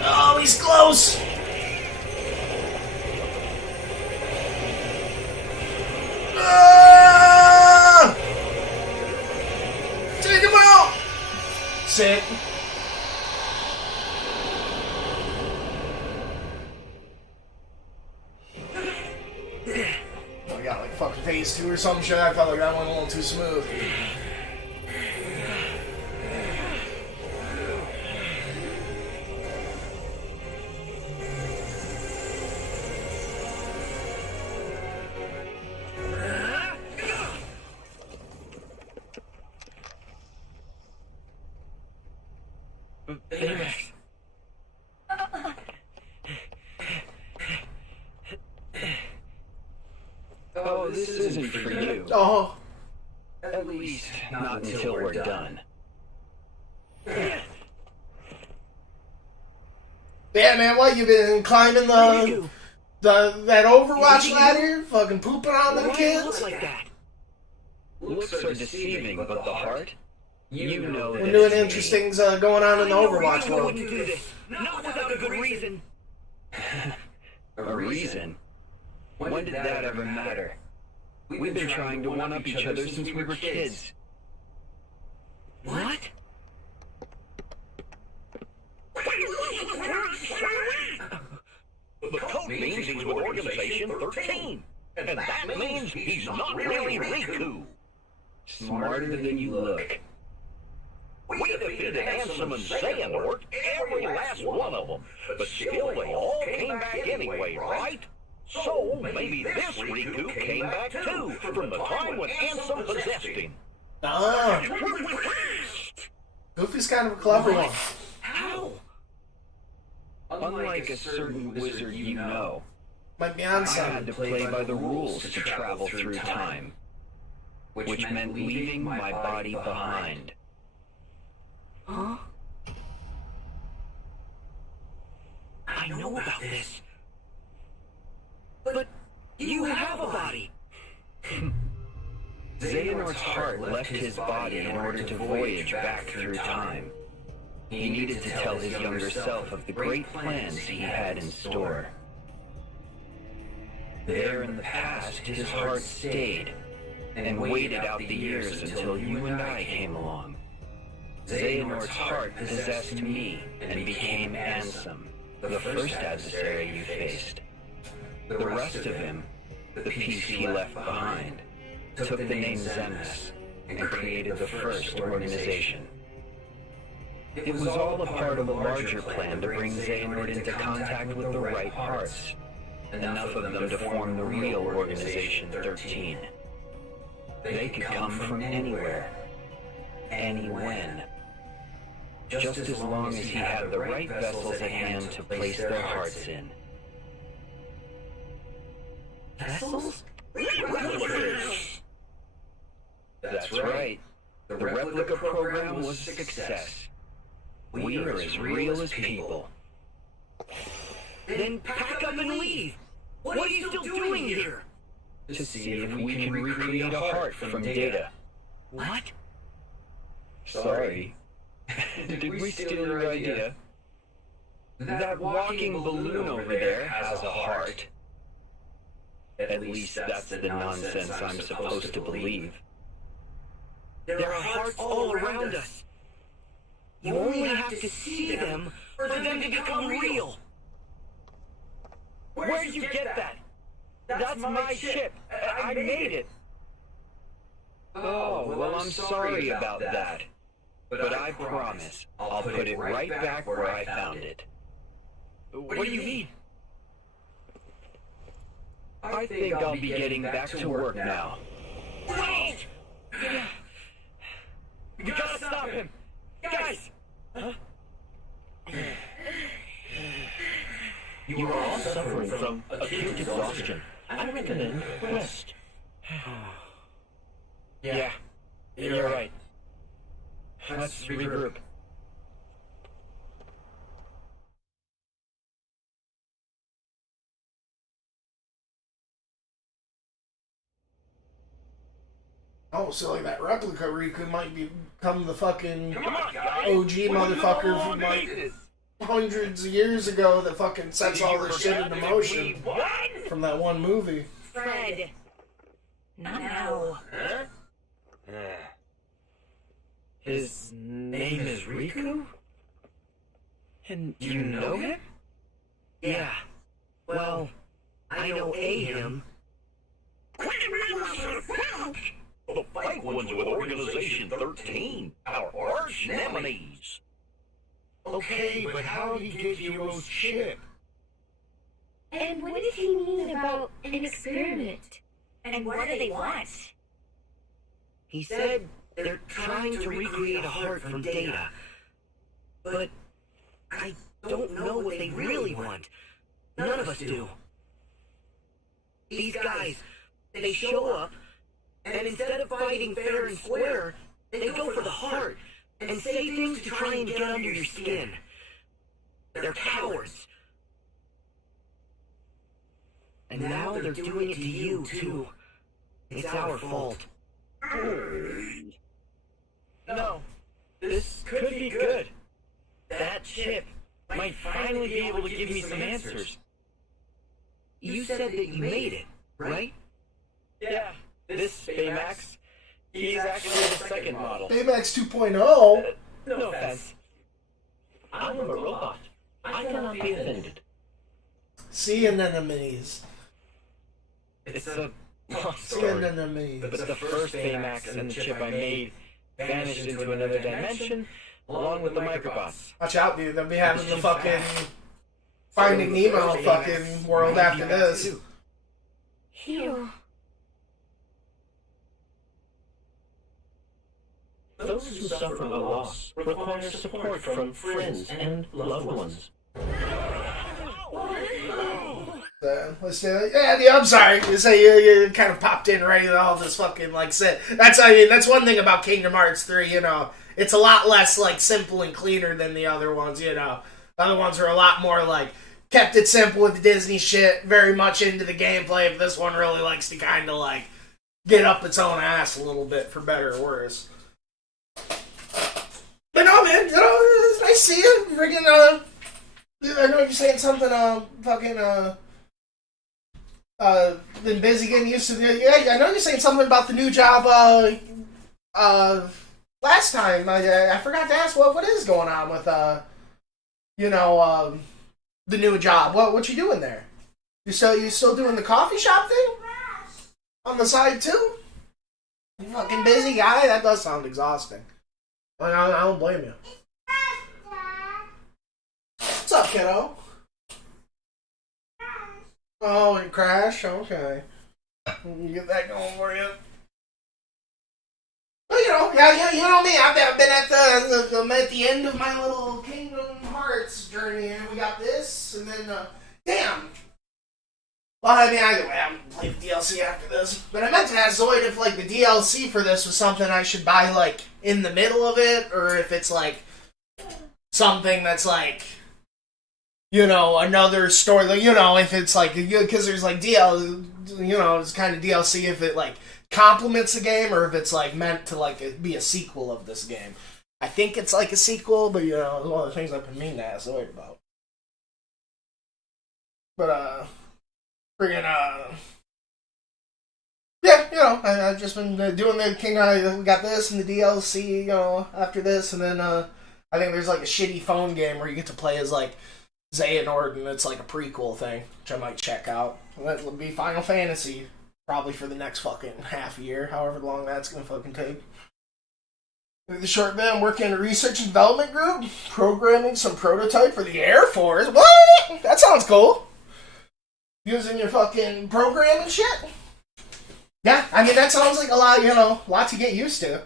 Oh, he's close! Ah! Take him out! Sick. I got like fucking phase 2 or some shit. I felt like that went a little too smooth. Baymax. Oh, this isn't for you. Oh. At least not until we're done. Yeah, man, what, you been climbing that Overwatch ladder? Fucking pooping on them Why do you kids? look like that? Looks are deceiving, but the heart? You know that We're doing it's me. interesting things going on in the I know Overwatch you world. wouldn't do this. Not without a good reason. A reason? When did that ever matter? We've been trying to one-up each other since we were kids. What? The code means he's with Organization 13. And that means he's not really Riku. Smarter than you look. We defeated Ansem and Xehanort, every last one of them. But still, they all came back anyway, right? So, maybe this Riku came back too, from the time when Ansem possessed him. Ah. Goofy's kind of a clever one. How? Unlike a certain wizard you know, Might be on I some. had to play by the rules to travel through time, which meant leaving my body behind. Huh? I know about this. But you have a body. Xehanort's heart left his body in order to voyage back through time. He needed to tell his younger self of the great plans he had in store. There in the past, his heart stayed and waited out the years until you and I came along. Xehanort's heart possessed me and became Ansem, the first adversary you faced. The rest of him, the piece he left behind, took the name Xemnas and created the first organization. It was all a part of a larger plan to bring Xehanort into contact with the right parts, enough of them to form the real Organization 13. They could come from anywhere, any when, just as long as he had the right vessels at hand to place their hearts in. Vessels? That's right. The replica program was a success. We are as real as people. Then pack up and leave. What are you still doing here? To see if we can recreate a heart from data. What? Sorry. Did we steal your idea? That walking balloon over there has a heart. At least that's the nonsense I'm supposed to believe. There are hearts all around us. You only have to see them for them to become real. Where did you get that? That's my ship. I made it. Oh, well, I'm sorry about that. But I promise, I'll put it right back where I found it. What do you mean? I think I'll be getting back to work now. Wait! We gotta stop him! Guys! Huh? You are all suffering from acute exhaustion. I recommend rest. Yeah, you're right. Let's regroup. Oh, so like that replica Riku might become the fucking Come on, guys. OG motherfucker What from do you like want this? hundreds of years ago that fucking sets all this shit into motion What? from that one movie. Fred. Not now. Huh? His name is Riku? And you know him? Yeah. Well, I know him. The fake ones with Organization 13, our arch nemesis. Okay, but how did he get Hero's chip? And what does he mean about an experiment? And what do they want? He said they're trying to recreate a heart from Data. But I don't know what they really want. None of us do. These guys, they show up, and instead of fighting fair and square, they go for the heart and say things to try and get under your skin. They're cowards. And now they're doing it to you, too. It's our fault. No. This could be good. That chip might finally be able to give me some answers. You said that you made it, right? Yeah, this Baymax, he's actually the second model. Baymax 2.0? No offense. I am a robot. I cannot be offended. See anemones. It's a long See story. anemones. But the first Baymax and the chip I made vanished into another dimension, along with the microbots. Watch out, dude. They'll be having the fucking Finding Nemo fucking world after this. Hero. Those who suffer a loss require support from friends and loved ones. Let's do it. Yeah, I'm sorry. You say you kind of popped in right with all this fucking like said. That's one thing about Kingdom Hearts 3. You know, it's a lot less like simple and cleaner than the other ones. You know, the other ones are a lot more like kept it simple with the Disney shit, very much into the gameplay. But this one really likes to kind of like get up its own ass a little bit, for better or worse. But no, man, you know, it's nice to see you. Friggin', I know you're saying something, been busy getting used to the, yeah, I know you're saying something about the new job, last time. I forgot to ask what is going on with, the new job. What you doing there? You still doing the coffee shop thing? On the side, too? You fucking busy guy? That does sound exhausting. I don't blame you. What's up, kiddo? Oh, it crashed? Okay. You get that going for you. Well, you know me. I've been at the end of my little Kingdom Hearts journey, and we got this, and then, damn. Well, I haven't played the DLC after this, but I meant to ask Zoid if, like, the DLC for this was something I should buy, like, in the middle of it, or if it's, like, something that's, like, you know, another story, like, you know, if it's, like, because there's, like, it's kind of DLC if it, like, complements the game, or if it's, like, meant to, like, be a sequel of this game. I think it's, like, a sequel, but, you know, it's one of the things I've been meaning to ask Zoid about. But, friggin', yeah, you know, I've just been doing the King. We got this and the DLC, you know, after this, and then I think there's like a shitty phone game where you get to play as like Xehanort, and it's like a prequel thing, which I might check out. That'll be Final Fantasy, probably for the next fucking half year, however long that's gonna fucking take. The short bit, I'm working in a research and development group, programming some prototype for the Air Force. What? That sounds cool. Using your fucking programming shit? Yeah, I mean, that sounds like a lot to get used to.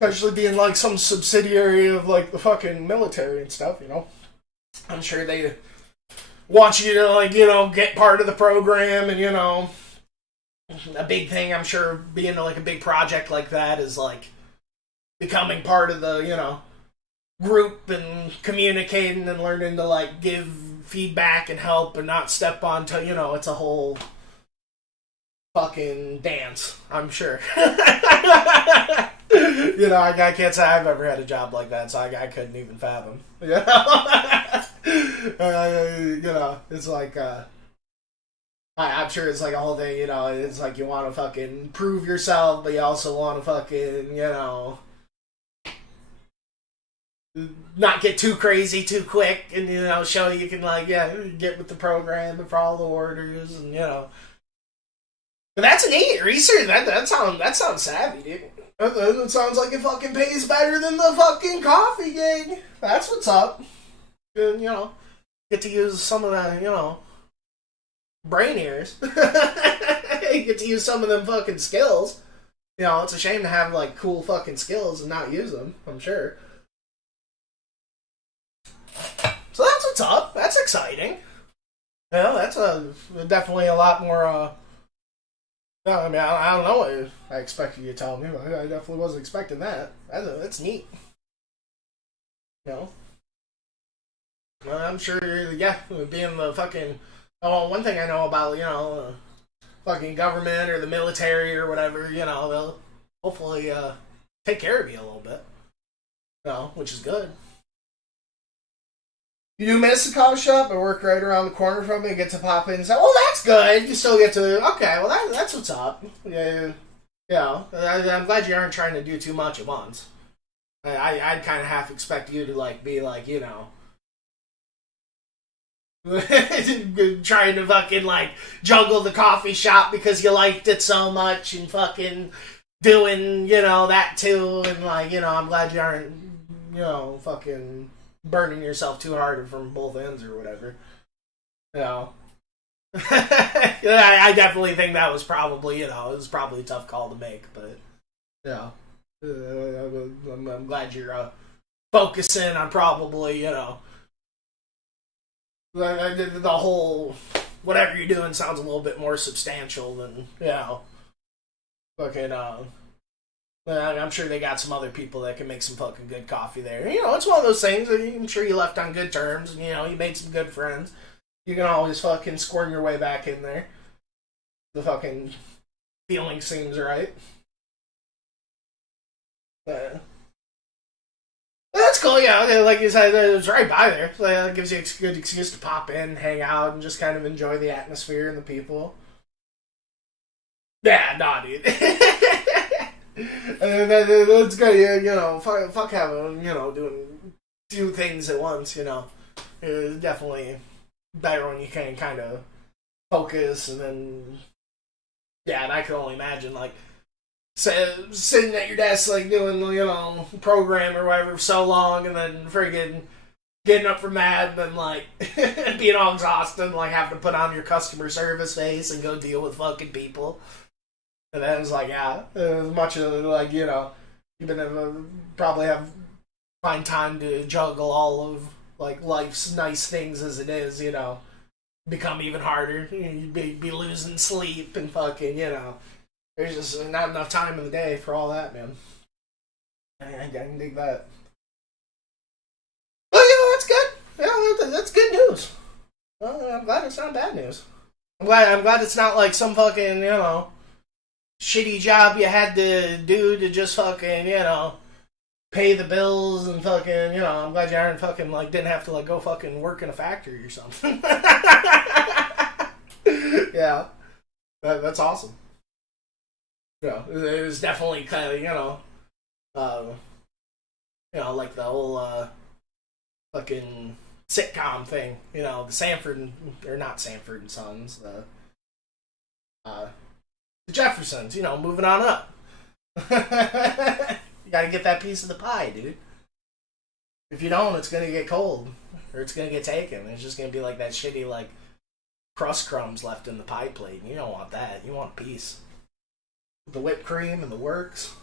Especially being like some subsidiary of like the fucking military and stuff, you know? I'm sure they want you to, like, get part of the program, and, a big thing, I'm sure, being, like, a big project like that is, like, becoming part of the, group and communicating and learning to, like, give feedback and help and not step on to, it's a whole fucking dance, I'm sure. I can't say I've ever had a job like that, so I couldn't even fathom. It's like, I'm sure it's like a whole thing, it's like you want to fucking prove yourself, but you also want to fucking, not get too crazy too quick, and, show you can, like, get with the program and follow the orders, and, But that's neat. Research, that sounds savvy, dude. It sounds like it fucking pays better than the fucking coffee gig. That's what's up. And, get to use some of that, brain ears. Get to use some of them fucking skills. It's a shame to have, like, cool fucking skills and not use them, I'm sure. So that's what's up. That's exciting. That's definitely a lot more, I mean, I don't know what I expected you to tell me, but I definitely wasn't expecting that. That's neat. I'm sure, being the fucking... Oh, one thing I know about, fucking government or the military or whatever, they'll hopefully take care of you a little bit. Which is good. You do miss the coffee shop? I work right around the corner from me. Get to pop in and say, "Oh, that's good." You still get to, okay, well, that's what's up. Yeah, I'm glad you aren't trying to do too much at once. I'd kind of half expect you to, like, be like, trying to fucking, like, juggle the coffee shop because you liked it so much and fucking doing, that too. And, like, I'm glad you aren't, fucking burning yourself too hard from both ends or whatever. I definitely think that was probably, it was probably a tough call to make, but, I'm glad you're focusing on probably, the whole, whatever you're doing sounds a little bit more substantial than, fucking, I'm sure they got some other people that can make some fucking good coffee there. It's one of those things that I'm sure you left on good terms, and, you made some good friends. You can always fucking squirm your way back in there. The fucking feeling seems right. That's cool, like you said, it was right by there. So it gives you a good excuse to pop in, hang out, and just kind of enjoy the atmosphere and the people. Yeah, nah, dude. That's good, fuck having, doing two things at once, It's definitely better when you can kind of focus, and then, and I can only imagine, like, sitting at your desk, like, doing, program or whatever for so long, and then friggin' getting up from that, and then, like, being all exhausted, like, having to put on your customer service face and go deal with fucking people. And then it's like, as much as, like, you've been able to probably find time to juggle all of, like, life's nice things as it is, become even harder. You'd be losing sleep and fucking, there's just not enough time in the day for all that, man. I can dig that. Well, that's good. Yeah, that's good news. Well, I'm glad it's not bad news. I'm glad it's not like some fucking, shitty job you had to do to just fucking, pay the bills and fucking, I'm glad you aren't fucking, like, didn't have to, like, go fucking work in a factory or something. Yeah. That's awesome. It was definitely kind of, like the whole, fucking sitcom thing, the Sanford, or not Sanford and Sons, the Jeffersons, moving on up. You gotta get that piece of the pie, dude. If you don't, it's gonna get cold. Or it's gonna get taken. It's just gonna be like that shitty, like, crust crumbs left in the pie plate. You don't want that. You want a piece. With the whipped cream and the works.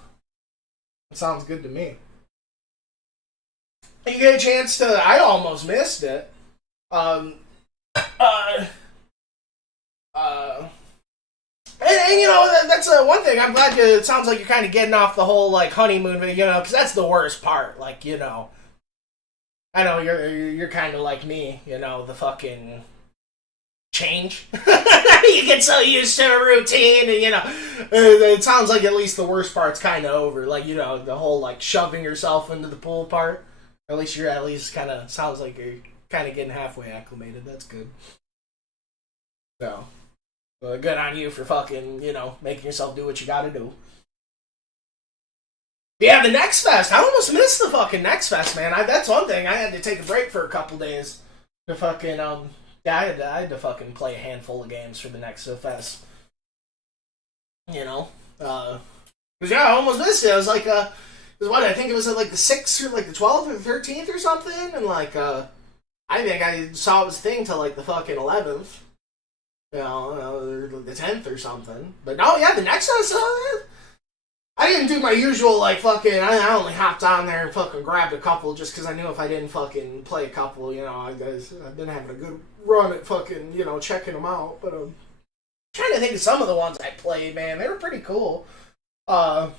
It sounds good to me. You get a chance to... I almost missed it. Uh, and you know, that's one thing. I'm glad it sounds like you're kind of getting off the whole, like, honeymoon, you know, because that's the worst part. Like, you know, I know you're kind of like me, you know, the fucking change. You get so used to a routine, and, you know, it sounds like at least the worst part's kind of over. Like, you know, the whole, like, shoving yourself into the pool part. At least you're kind of, sounds like you're kind of getting halfway acclimated. That's good. So, good on you for fucking, you know, making yourself do what you gotta do. Yeah, the Next Fest. I almost missed the fucking Next Fest, man. That's one thing. I had to take a break for a couple days to fucking, yeah, I had to fucking play a handful of games for the Next Fest. You know? Because, yeah, I almost missed it. I was like, it was what, I think it was at, like, the 6th or, like, the 12th or the 13th or something, and, like, I think I saw it was a thing till, like, the fucking 11th. You know, the 10th or something. But no, yeah, the Next Fest, I didn't do my usual, like, fucking, I only hopped on there and fucking grabbed a couple just because I knew if I didn't fucking play a couple, you know, I've been having a good run at fucking, you know, checking them out. But I'm trying to think of some of the ones I played, man. They were pretty cool. I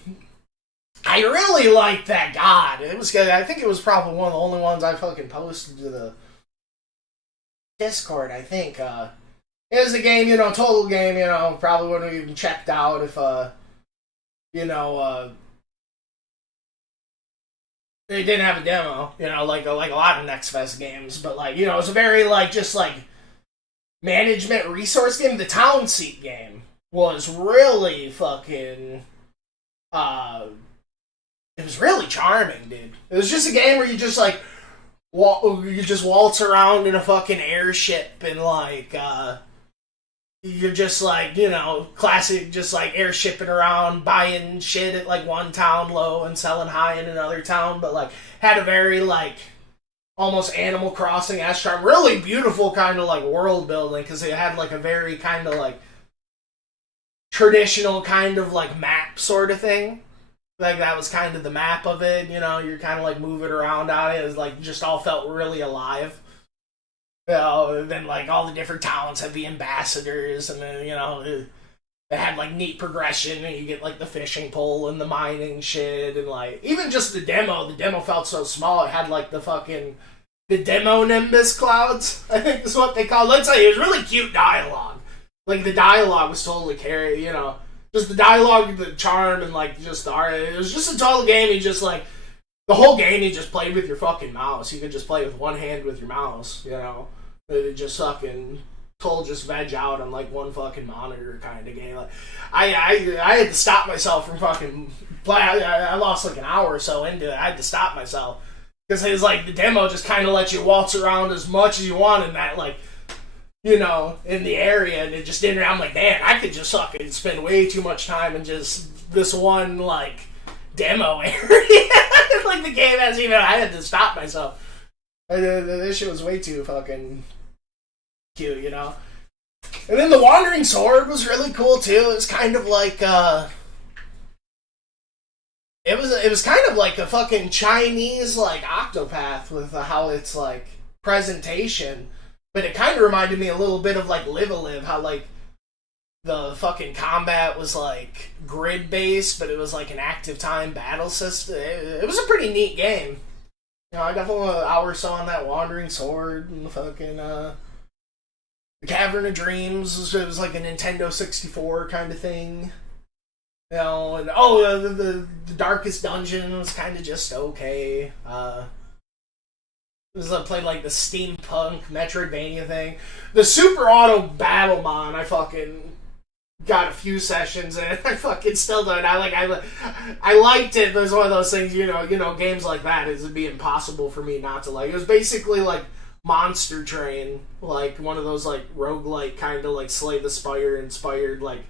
really liked that God. It was good. I think it was probably one of the only ones I fucking posted to the Discord, I think. It was a game, you know, total game, you know, probably wouldn't have even checked out if, you know, they didn't have a demo, you know, like a lot of Next Fest games, but, like, you know, it was a very, like, just, like, management resource game. The Town Seat game was really fucking, it was really charming, dude. It was just a game where you just, like, you just waltz around in a fucking airship and, like, you're just, like, you know, classic, just, like, airshipping around, buying shit at, like, one town low and selling high in another town, but, like, had a very, like, almost Animal Crossing-esque charm. Really beautiful kind of, like, world building, because it had, like, a very kind of, like, traditional kind of, like, map sort of thing. Like, that was kind of the map of it, you know, you're kind of, like, moving around on it. It was, like, just all felt really alive. You know, then, like, all the different towns had the ambassadors, and then, you know, it had, like, neat progression, and you get, like, the fishing pole and the mining shit, and, like, even just the demo felt so small, it had, like, the demo Nimbus clouds, I think is what they call it. Let's say, it was really cute dialogue. Like, the dialogue was totally you know, just the dialogue, the charm, and, like, just the art. It was just a total game, you just, like, the whole game you just played with your fucking mouse. You could just play with one hand with your mouse, you know? It just fucking just veg out on, like, one fucking monitor kind of game. Like, I had to stop myself from fucking play. I lost, like, an hour or so into it. I had to stop myself. Because it was, like, the demo just kind of let you waltz around as much as you want in that, like, you know, in the area. And it just didn't, I'm like, man, I could just fucking spend way too much time in just this one, like, demo area. Like, the game hasn't even, I had to stop myself. This shit was way too fucking cute, you know? And then the Wandering Sword was really cool, too. It was kind of like, it was kind of like a fucking Chinese, like, Octopath with how it's, like, presentation. But it kind of reminded me a little bit of, like, Live a Live, how, like, the fucking combat was, like, grid-based, but it was, like, an active time battle system. It was a pretty neat game. You know, I definitely an hour or so on that Wandering Sword and the fucking, the Cavern of Dreams. It was like a Nintendo 64 kind of thing. You know, and, the Darkest Dungeon was kind of just okay. I played, like, the steampunk Metroidvania thing. The Super Auto Battlemon, I fucking got a few sessions in. I fucking still don't. I liked it, but it's one of those things, you know, games like that, it'd be impossible for me not to like. It was basically like Monster Train, like one of those, like, roguelike kind of, like, Slay the Spire inspired, like,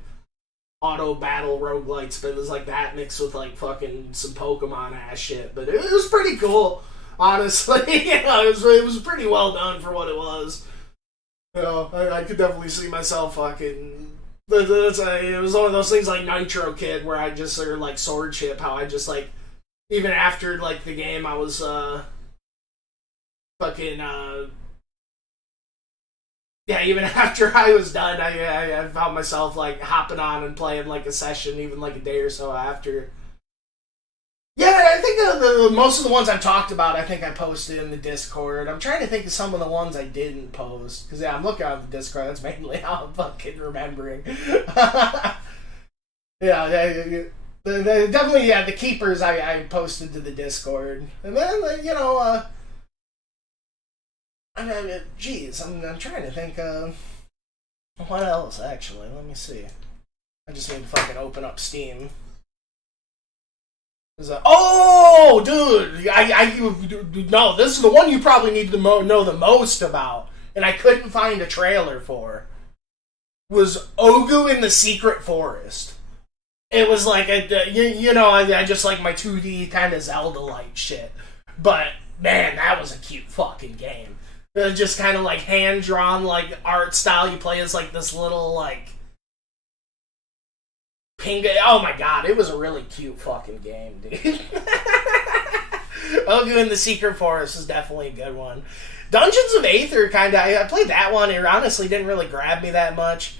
auto battle roguelites, but it was like that mixed with, like, fucking some Pokemon ass shit. But it was pretty cool, honestly. You know, it was pretty well done for what it was. You know, I could definitely see myself fucking. It was one of those things like Nitro Kid, where I just, or like Sword Chip, how I just, like, even after, like, the game, I was fucking yeah, even after I was done, I found myself like hopping on and playing like a session, even like a day or so after. Yeah, I think the most of the ones I've talked about, I think I posted in the Discord. I'm trying to think of some of the ones I didn't post. Because, yeah, I'm looking at the Discord. That's mainly how I'm fucking remembering. Definitely, yeah, the Keepers I posted to the Discord. And then, I'm trying to think what else, actually. Let me see. I just need to fucking open up Steam. Oh, dude! No, this is the one you probably need to know the most about, and I couldn't find a trailer for. Was Ogu in the Secret Forest. It was like I just like my 2D kind of Zelda-like shit, but man, that was a cute fucking game. It was just kind of like hand-drawn, like art style. You play as like this little like. Oh my god, it was a really cute fucking game, dude. Ogu in the Secret Forest is definitely a good one. Dungeons of Aether, I played that one. It honestly didn't really grab me that much.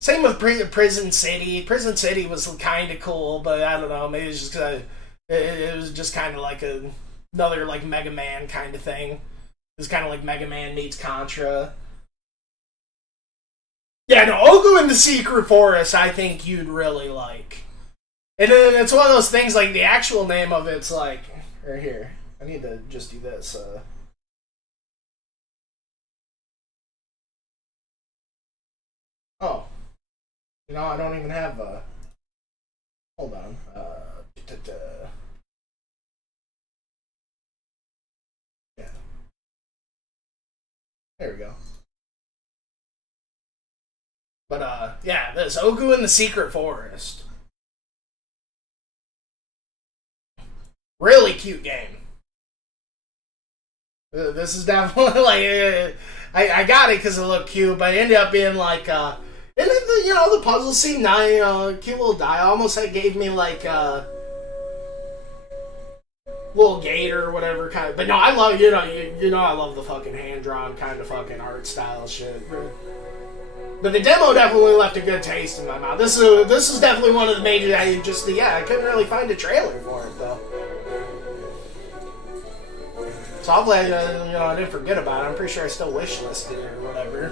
Same with Prison City. Prison City was kind of cool, but I don't know, maybe it's just because it was just kind of like another like Mega Man kind of thing. It was kind of like Mega Man meets Contra. Yeah, no, Ogu in the Secret Forest, I think you'd really like. And then it's one of those things, like, the actual name of it's like, right here. I need to just do this. Oh. I don't even have, hold on. Yeah. There we go. But, yeah, this Ogu in the Secret Forest. Really cute game. This is definitely, like, I got it because it looked cute, but it ended up being, like, and then, the puzzle seemed nice, cute little die. Almost gave me, like, little gator or whatever kind of, but no, I love, I love the fucking hand-drawn kind of fucking art style shit. But the demo definitely left a good taste in my mouth. This is definitely one of the major. I couldn't really find a trailer for it though. So hopefully, I didn't forget about it. I'm pretty sure I still wishlisted it or whatever.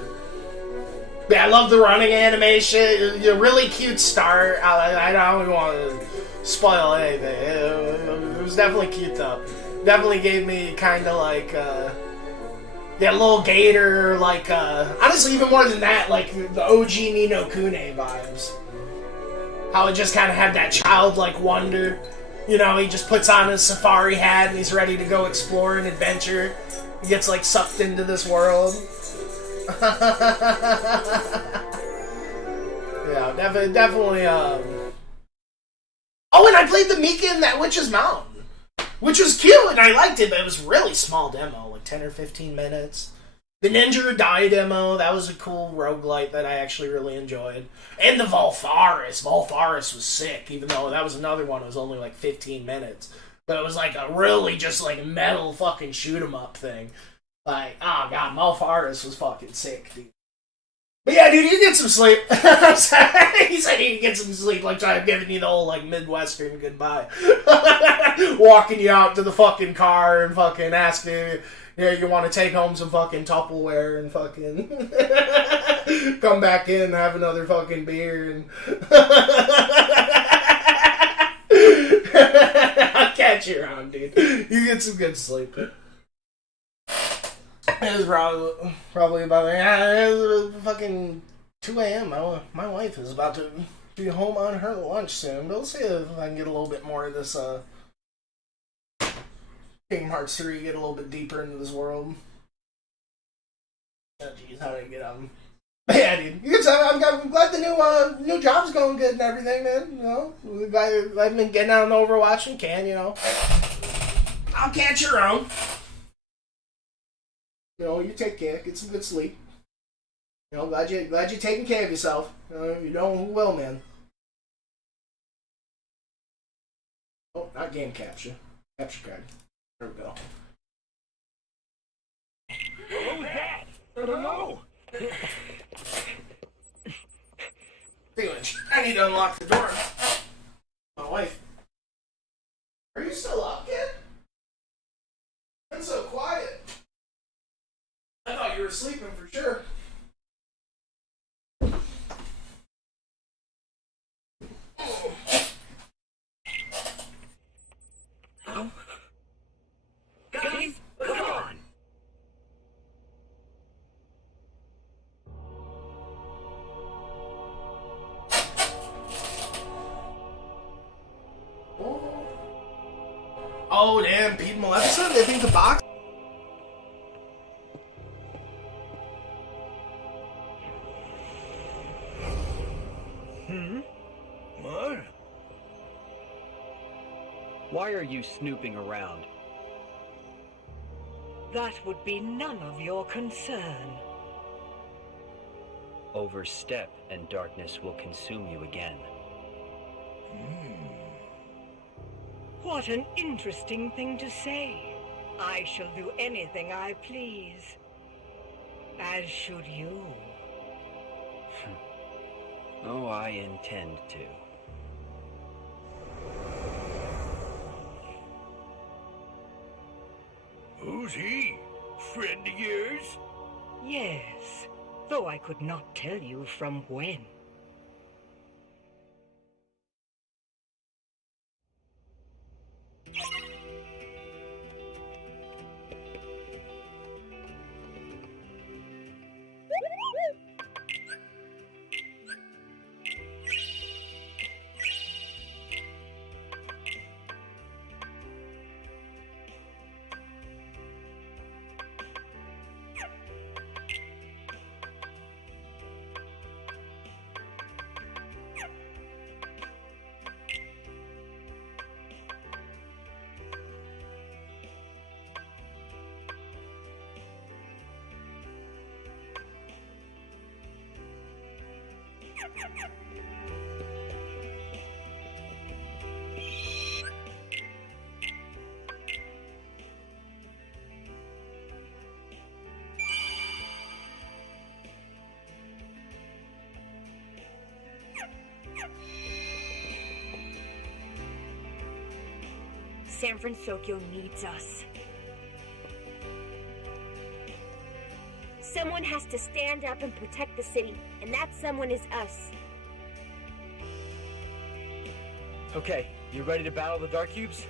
Yeah, I love the running animation. Really cute start. I don't even want to spoil anything. It was definitely cute though. Definitely gave me kind of like. That little gator, like, honestly, even more than that, like, the OG Ni no Kune vibes. How it just kind of had that childlike wonder. He just puts on his safari hat and he's ready to go explore and adventure. He gets, like, sucked into this world. Yeah, definitely, Oh, and I played the Mika in that Witch's Mountain. Which was cute, and I liked it, but it was a really small demo, like 10 or 15 minutes. The Ninja Who Die demo, that was a cool roguelite that I actually really enjoyed. And the Volfaris. Volfaris was sick, even though that was another one that was only like 15 minutes. But it was like a really just like metal fucking shoot 'em up thing. Like, oh god, Volfaris was fucking sick, dude. But yeah, dude, you get some sleep. He said he could get some sleep, like I'm giving you the whole like Midwestern goodbye. Walking you out to the fucking car and fucking asking you want to take home some fucking Tupperware and fucking come back in and have another fucking beer and I'll catch you around, dude. You get some good sleep. It was probably about it was fucking 2 a.m. My wife is about to be home on her lunch soon. But we'll see if I can get a little bit more of this Kingdom Hearts 3, get a little bit deeper into this world. Oh jeez, how did I get on? Yeah, dude. I'm glad the new job's going good and everything, man. I've been getting on Overwatch and I'll catch your own. You take care, get some good sleep. Glad you're taking care of yourself. You know who will, man. Oh, not game capture. Capture card. There we go. What was that? I don't know. I need to unlock the door. My wife. Are you still up, kid? Been so quiet. I thought you were sleeping for sure. Oh. Guys, come on! Oh, damn, Pete Maleficent? They think the box... What? Why are you snooping around? That would be none of your concern. Overstep and darkness will consume you again. What an interesting thing to say. I shall do anything I please. As should you. Oh, I intend to. Who's he? Friend of yours? Yes, though I could not tell you from when. San Francisco needs us. Someone has to stand up and protect the city, and that someone is us. Okay, you ready to battle the Dark Cubes?